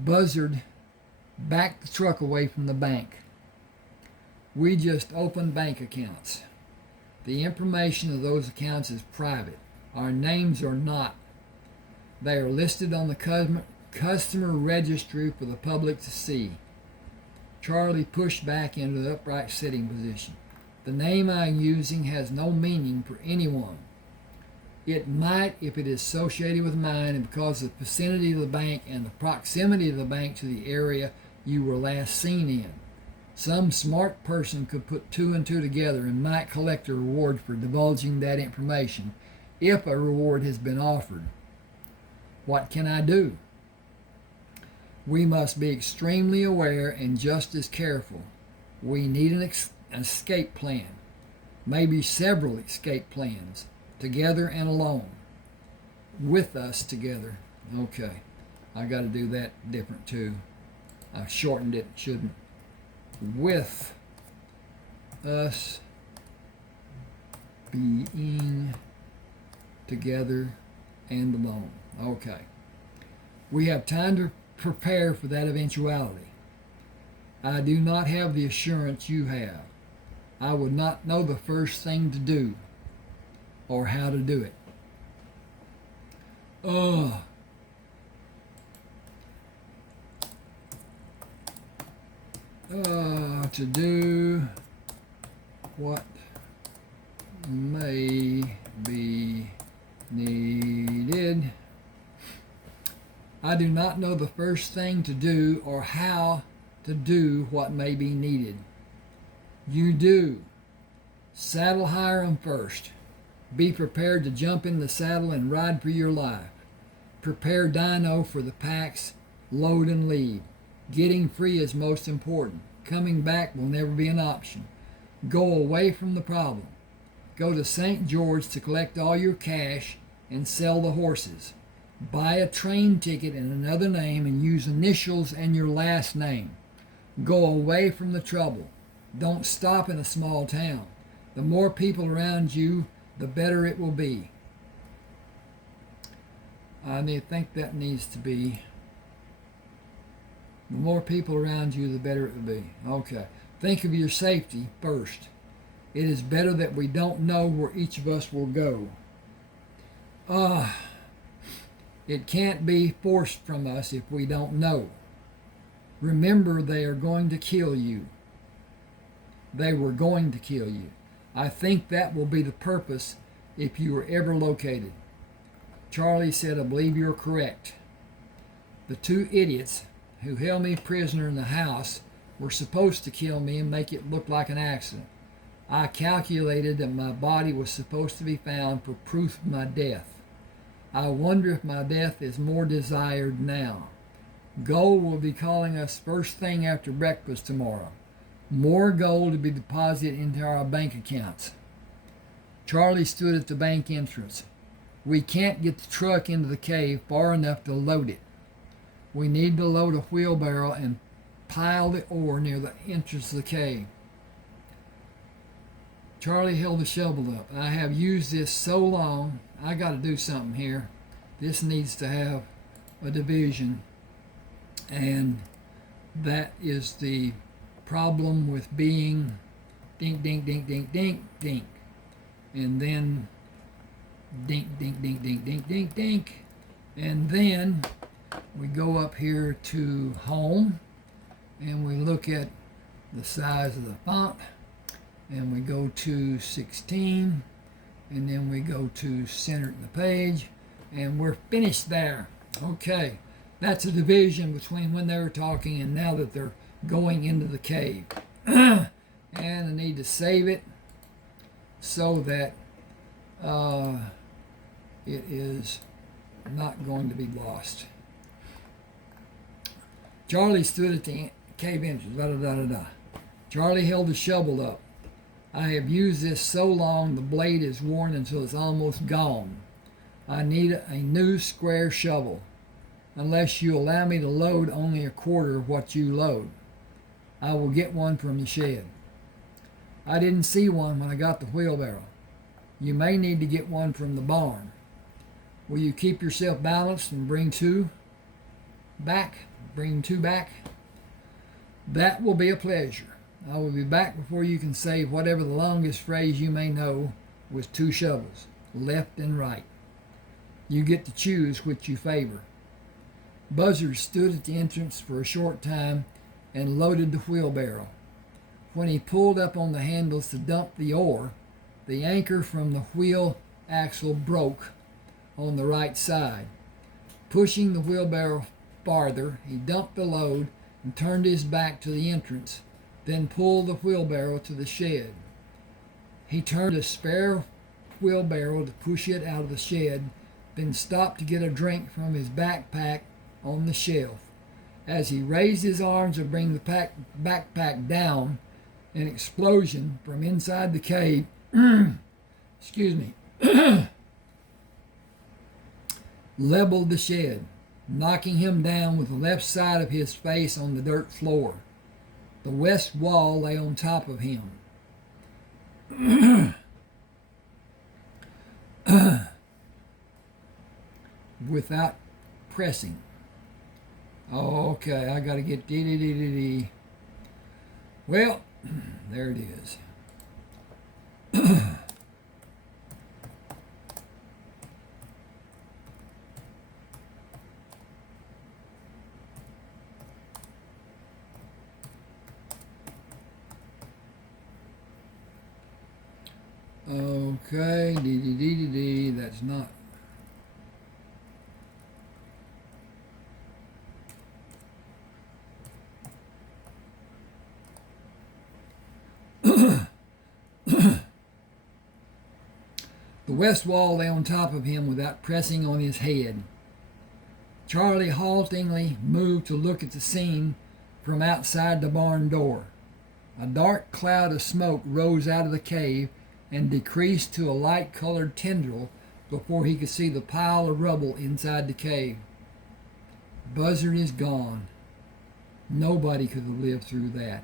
Buzzard backed the truck away from the bank. We just opened bank accounts. The information of those accounts is private. Our names are not. They are listed on the customer registry for the public to see. Charlie pushed back into the upright sitting position. The name I'm using has no meaning for anyone. It might if it is associated with mine, and because of the vicinity of the bank and the proximity of the bank to the area you were last seen in. Some smart person could put 2 and 2 together and might collect a reward for divulging that information, if a reward has been offered. What can I do? We must be extremely aware and just as careful. We need an escape plan, maybe several escape plans, together and alone. With us together. Okay, I got to do that different too. I shortened it, shouldn't. With us being together and alone. Okay. We have time to prepare for that eventuality. I do not have the assurance you have. I would not know the first thing to do or how to do it. To do what may be needed. I do not know the first thing to do or how to do what may be needed. You do. Saddle Hiram first. Be prepared to jump in the saddle and ride for your life. Prepare Dino for the packs, load and leave. Getting free is most important. Coming back will never be an option. Go away from the problem. Go to St. George to collect all your cash and sell the horses. Buy a train ticket in another name and use initials and your last name. Go away from the trouble. Don't stop in a small town. The more people around you, the better it will be. I think that needs to be, the more people around you, the better it will be. Okay. Think of your safety first. It is better that we don't know where each of us will go. It can't be forced from us if we don't know. Remember, they are going to kill you. They were going to kill you. I think that will be the purpose if you are ever located. Charlie said, I believe you're correct. The 2 idiots who held me prisoner in the house were supposed to kill me and make it look like an accident. I calculated that my body was supposed to be found for proof of my death. I wonder if my death is more desired now. Gold will be calling us first thing after breakfast tomorrow. More gold to be deposited into our bank accounts. Charlie stood at the bank entrance. We can't get the truck into the cave far enough to load it. We need to load a wheelbarrow and piled of ore near the entrance of the cave. Charlie held the shovel up. I have used this so long, I got to do something here. This needs to have a division. And that is the problem with being dink, dink, dink, dink, dink, dink. And then dink, dink, dink, dink, dink, dink, dink. And then we go up here to home and we look at the size of the font and we go to 16 and then we go to center the page and we're finished there. Okay, that's a division between when they were talking and now that they're going into the cave. And I need to save it so that it is not going to be lost. Charlie stood at the cave entrance. Da, da, da, da, da. Charlie held the shovel up. I have used this so long the blade is worn until it's almost gone. I need a new square shovel, unless you allow me to load only a quarter of what you load. I will get one from the shed. I didn't see one when I got the wheelbarrow. You may need to get one from the barn. Will you keep yourself balanced and bring two back? That will be a pleasure. I will be back before you can say whatever the longest phrase you may know with 2 shovels, left and right. You get to choose which you favor. Buzzard stood at the entrance for a short time and loaded the wheelbarrow. When he pulled up on the handles to dump the ore, the anchor from the wheel axle broke on the right side. Pushing the wheelbarrow farther, he dumped the load and turned his back to the entrance, then pulled the wheelbarrow to the shed. He turned a spare wheelbarrow to push it out of the shed, then stopped to get a drink from his backpack on the shelf. As he raised his arms to bring the backpack down, an explosion from inside the cave leveled the shed, knocking him down with the left side of his face on the dirt floor. The west wall lay on top of him. Without pressing. Okay, I got to get dee. Well, there it is. Okay, dee, that's not. The west wall lay on top of him without pressing on his head. Charlie haltingly moved to look at the scene from outside the barn door. A dark cloud of smoke rose out of the cave and decreased to a light-colored tendril before he could see the pile of rubble inside the cave. Buzzard is gone. Nobody could have lived through that.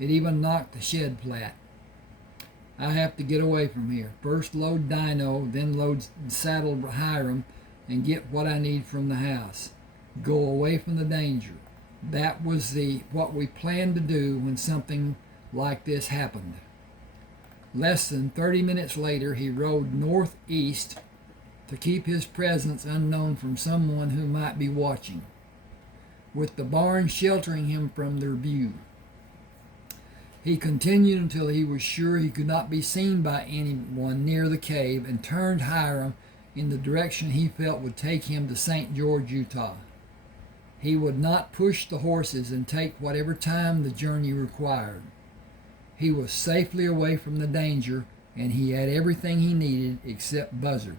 It even knocked the shed flat. I have to get away from here. First load Dino, then load saddle Hiram, and get what I need from the house. Go away from the danger. That was what we planned to do when something like this happened. Less than 30 minutes later, he rode northeast to keep his presence unknown from someone who might be watching, with the barn sheltering him from their view. He continued until he was sure he could not be seen by anyone near the cave and turned Hiram in the direction he felt would take him to St. George, Utah. He would not push the horses and take whatever time the journey required. He was safely away from the danger, and he had everything he needed except Buzzard.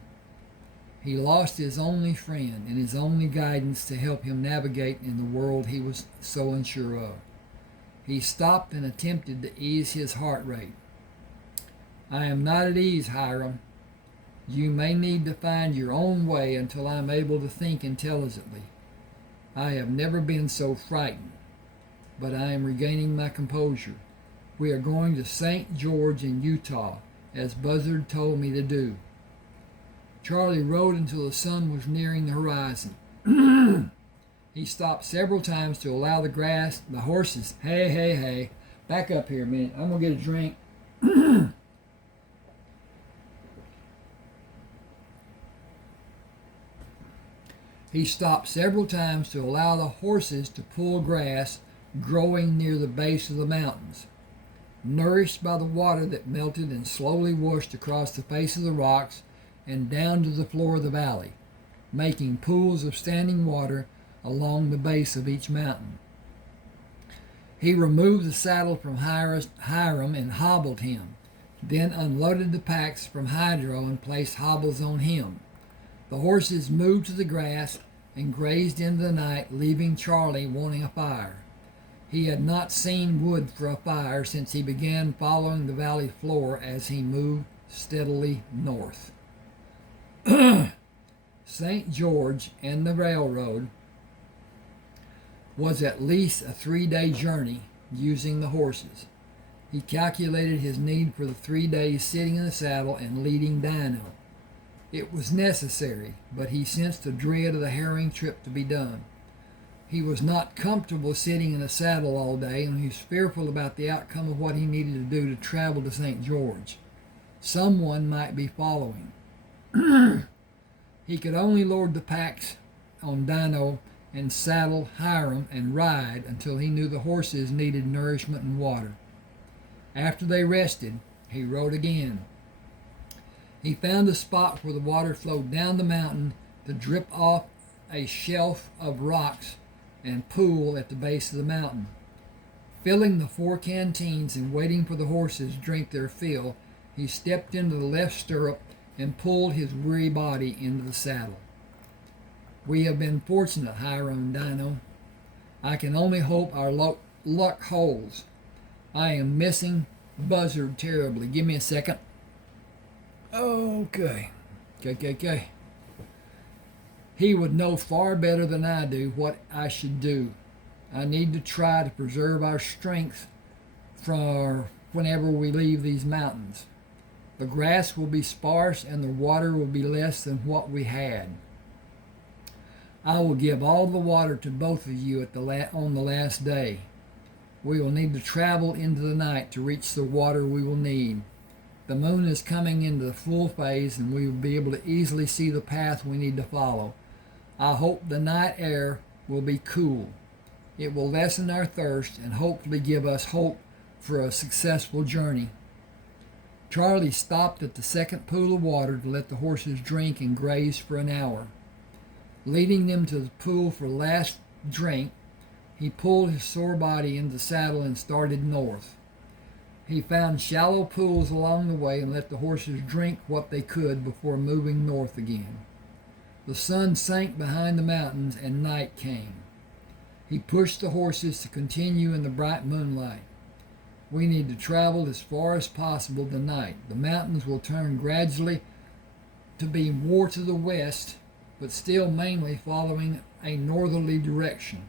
He lost his only friend and his only guidance to help him navigate in the world he was so unsure of. He stopped and attempted to ease his heart rate. I am not at ease, Hiram. You may need to find your own way until I am able to think intelligently. I have never been so frightened. but I am regaining my composure. We are going to St. George in Utah, as Buzzard told me to do. Charlie rode until the sun was nearing the horizon. He stopped several times to allow the horses, hey, back up here a minute. I'm going to get a drink. He stopped several times to allow the horses to pull grass growing near the base of the mountains. Nourished by the water that melted and slowly washed across the face of the rocks and down to the floor of the valley, making pools of standing water along the base of each mountain. He removed the saddle from Hiram and hobbled him, then unloaded the packs from Hydro and placed hobbles on him. The horses moved to the grass and grazed into the night, leaving Charlie wanting a fire. He had not seen wood for a fire since he began following the valley floor as he moved steadily north. St. George and the railroad was at least a 3-day journey using the horses. He calculated his need for the 3 days sitting in the saddle and leading Dino. It was necessary, but he sensed a dread of the harrowing trip to be done. He was not comfortable sitting in a saddle all day, and he was fearful about the outcome of what he needed to do to travel to St. George. Someone might be following. He could only load the packs on Dino and saddle Hiram and ride until he knew the horses needed nourishment and water. After they rested, he rode again. He found a spot where the water flowed down the mountain to drip off a shelf of rocks and pool at the base of the mountain. Filling the 4 canteens and waiting for the horses to drink their fill, he stepped into the left stirrup and pulled his weary body into the saddle. We have been fortunate, Hiram and Dino. I can only hope our luck holds. I am missing Buzzard terribly. Give me a second. Okay. He would know far better than I do what I should do. I need to try to preserve our strength for whenever we leave these mountains. The grass will be sparse and the water will be less than what we had. I will give all the water to both of you on the last day. We will need to travel into the night to reach the water we will need. The moon is coming into the full phase and we will be able to easily see the path we need to follow. I hope the night air will be cool. It will lessen our thirst and hopefully give us hope for a successful journey. Charlie stopped at the second pool of water to let the horses drink and graze for an hour. Leading them to the pool for the last drink, he pulled his sore body into the saddle and started north. He found shallow pools along the way and let the horses drink what they could before moving north again. The sun sank behind the mountains and night came. He pushed the horses to continue in the bright moonlight. We need to travel as far as possible tonight. The mountains will turn gradually to be more to the west, but still mainly following a northerly direction.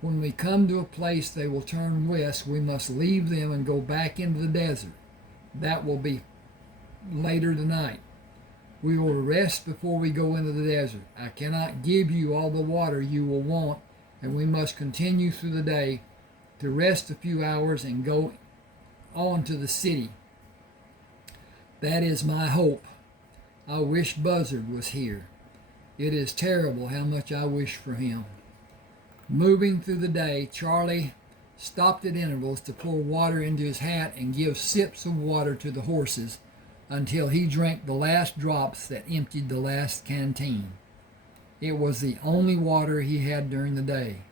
When we come to a place they will turn west, we must leave them and go back into the desert. That will be later tonight. We will rest before we go into the desert. I cannot give you all the water you will want, and we must continue through the day to rest a few hours and go on to the city. That is my hope. I wish Buzzard was here. It is terrible how much I wish for him. Moving through the day, Charlie stopped at intervals to pour water into his hat and give sips of water to the horses until he drank the last drops that emptied the last canteen. It was the only water he had during the day.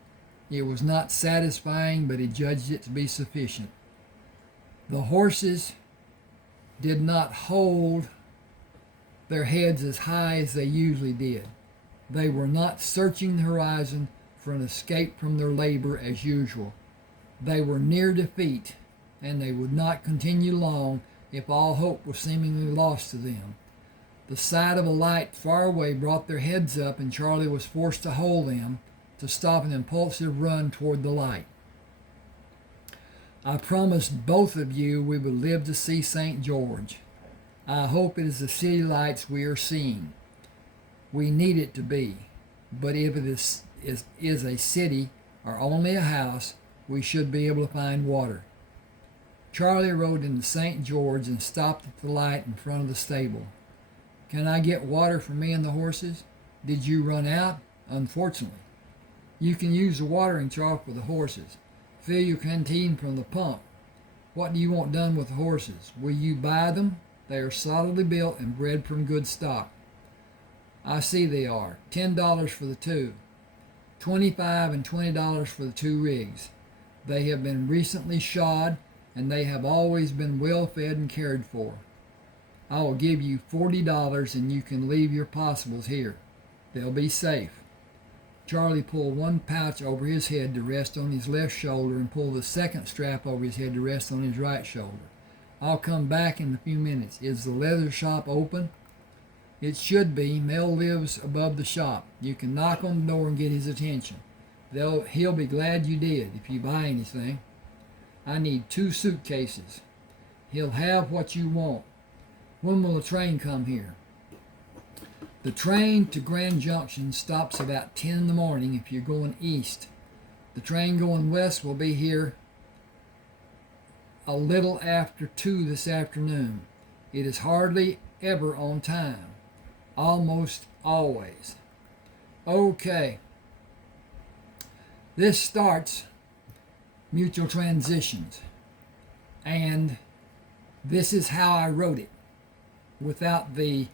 It was not satisfying, but he judged it to be sufficient. The horses did not hold their heads as high as they usually did. They were not searching the horizon for an escape from their labor as usual. They were near defeat, and they would not continue long if all hope was seemingly lost to them. The sight of a light far away brought their heads up, and Charlie was forced to hold them to stop an impulsive run toward the light. I promised both of you we would live to see St. George. I hope it is the city lights we are seeing. We need it to be. But if it is a city or only a house, we should be able to find water. Charlie rode into St. George and stopped at the light in front of the stable. Can I get water for me and the horses? Did you run out? Unfortunately. You can use the watering trough for the horses. Fill your canteen from the pump. What do you want done with the horses? Will you buy them? They are solidly built and bred from good stock. I see they are. $10 for the two. $25 and $20 for the two rigs. They have been recently shod, and they have always been well fed and cared for. I will give you $40 and you can leave your possibles here. They'll be safe. Charlie pulled one pouch over his head to rest on his left shoulder and pulled the second strap over his head to rest on his right shoulder. I'll come back in a few minutes. Is the leather shop open? It should be. Mel lives above the shop. You can knock on the door and get his attention. He'll be glad you did if you buy anything. I need 2 suitcases. He'll have what you want. When will the train come here? The train to Grand Junction stops about 10 in the morning if you're going east. The train going west will be here a little after 2 this afternoon. It is hardly ever on time. Almost always. Okay. This starts mutual transitions. And this is how I wrote it without the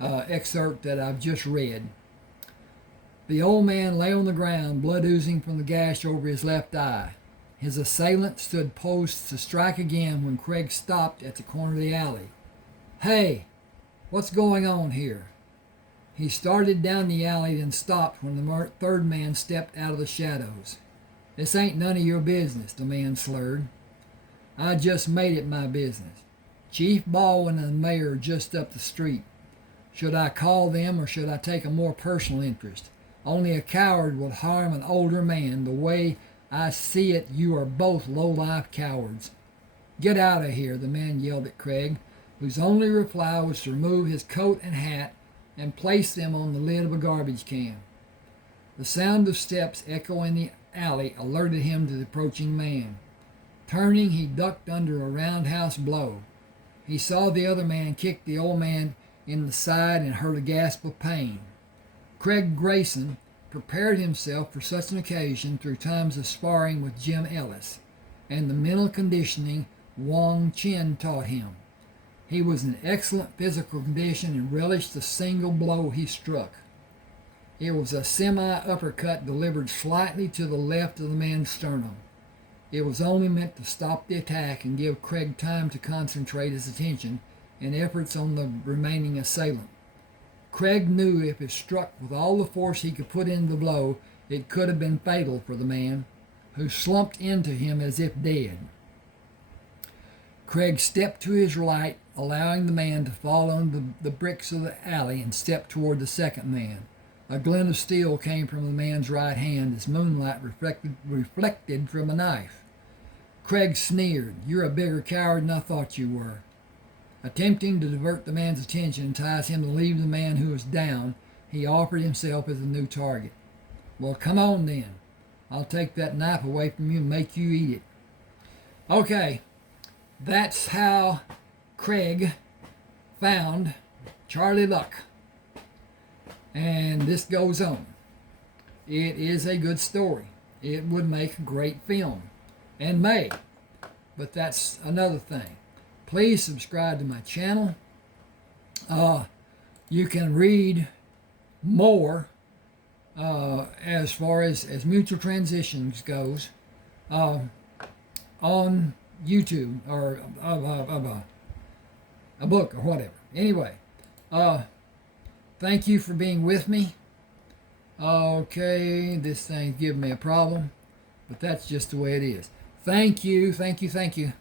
excerpt that I've just read. The old man lay on the ground, blood oozing from the gash over his left eye. His assailant stood posed to strike again when Craig stopped at the corner of the alley. Hey, what's going on here? He started down the alley, then stopped when the third man stepped out of the shadows. This ain't none of your business, the man slurred. I just made it my business. Chief Baldwin and the mayor are just up the street. Should I call them or should I take a more personal interest? Only a coward would harm an older man. The way I see it, you are both low-life cowards. Get out of here, the man yelled at Craig, whose only reply was to remove his coat and hat and place them on the lid of a garbage can. The sound of steps echoing the alley alerted him to the approaching man. Turning, he ducked under a roundhouse blow. He saw the other man kick the old man in the side and heard a gasp of pain. Craig Grayson prepared himself for such an occasion through times of sparring with Jim Ellis and the mental conditioning Wong Chin taught him. He was in excellent physical condition and relished the single blow he struck. It was a semi-uppercut delivered slightly to the left of the man's sternum. It was only meant to stop the attack and give Craig time to concentrate his attention and efforts on the remaining assailant. Craig knew if it struck with all the force he could put into the blow, it could have been fatal for the man, who slumped into him as if dead. Craig stepped to his right, allowing the man to fall on the bricks of the alley and stepped toward the second man. A glint of steel came from the man's right hand as moonlight reflected from a knife. Craig sneered. You're a bigger coward than I thought you were. Attempting to divert the man's attention and entice him to leave the man who was down, he offered himself as a new target. Well, come on then. I'll take that knife away from you and make you eat it. Okay, that's how Craig found Charlie Luck. And this goes on. It is a good story. It would make a great film. And may. But that's another thing. Please subscribe to my channel. You can read more as far as mutual transitions goes on YouTube or a book or whatever. Anyway, thank you for being with me. Okay, this thing's giving me a problem, but that's just the way it is. Thank you, thank you, thank you.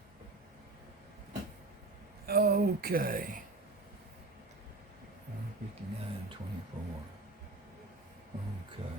Okay. 59:24. Okay.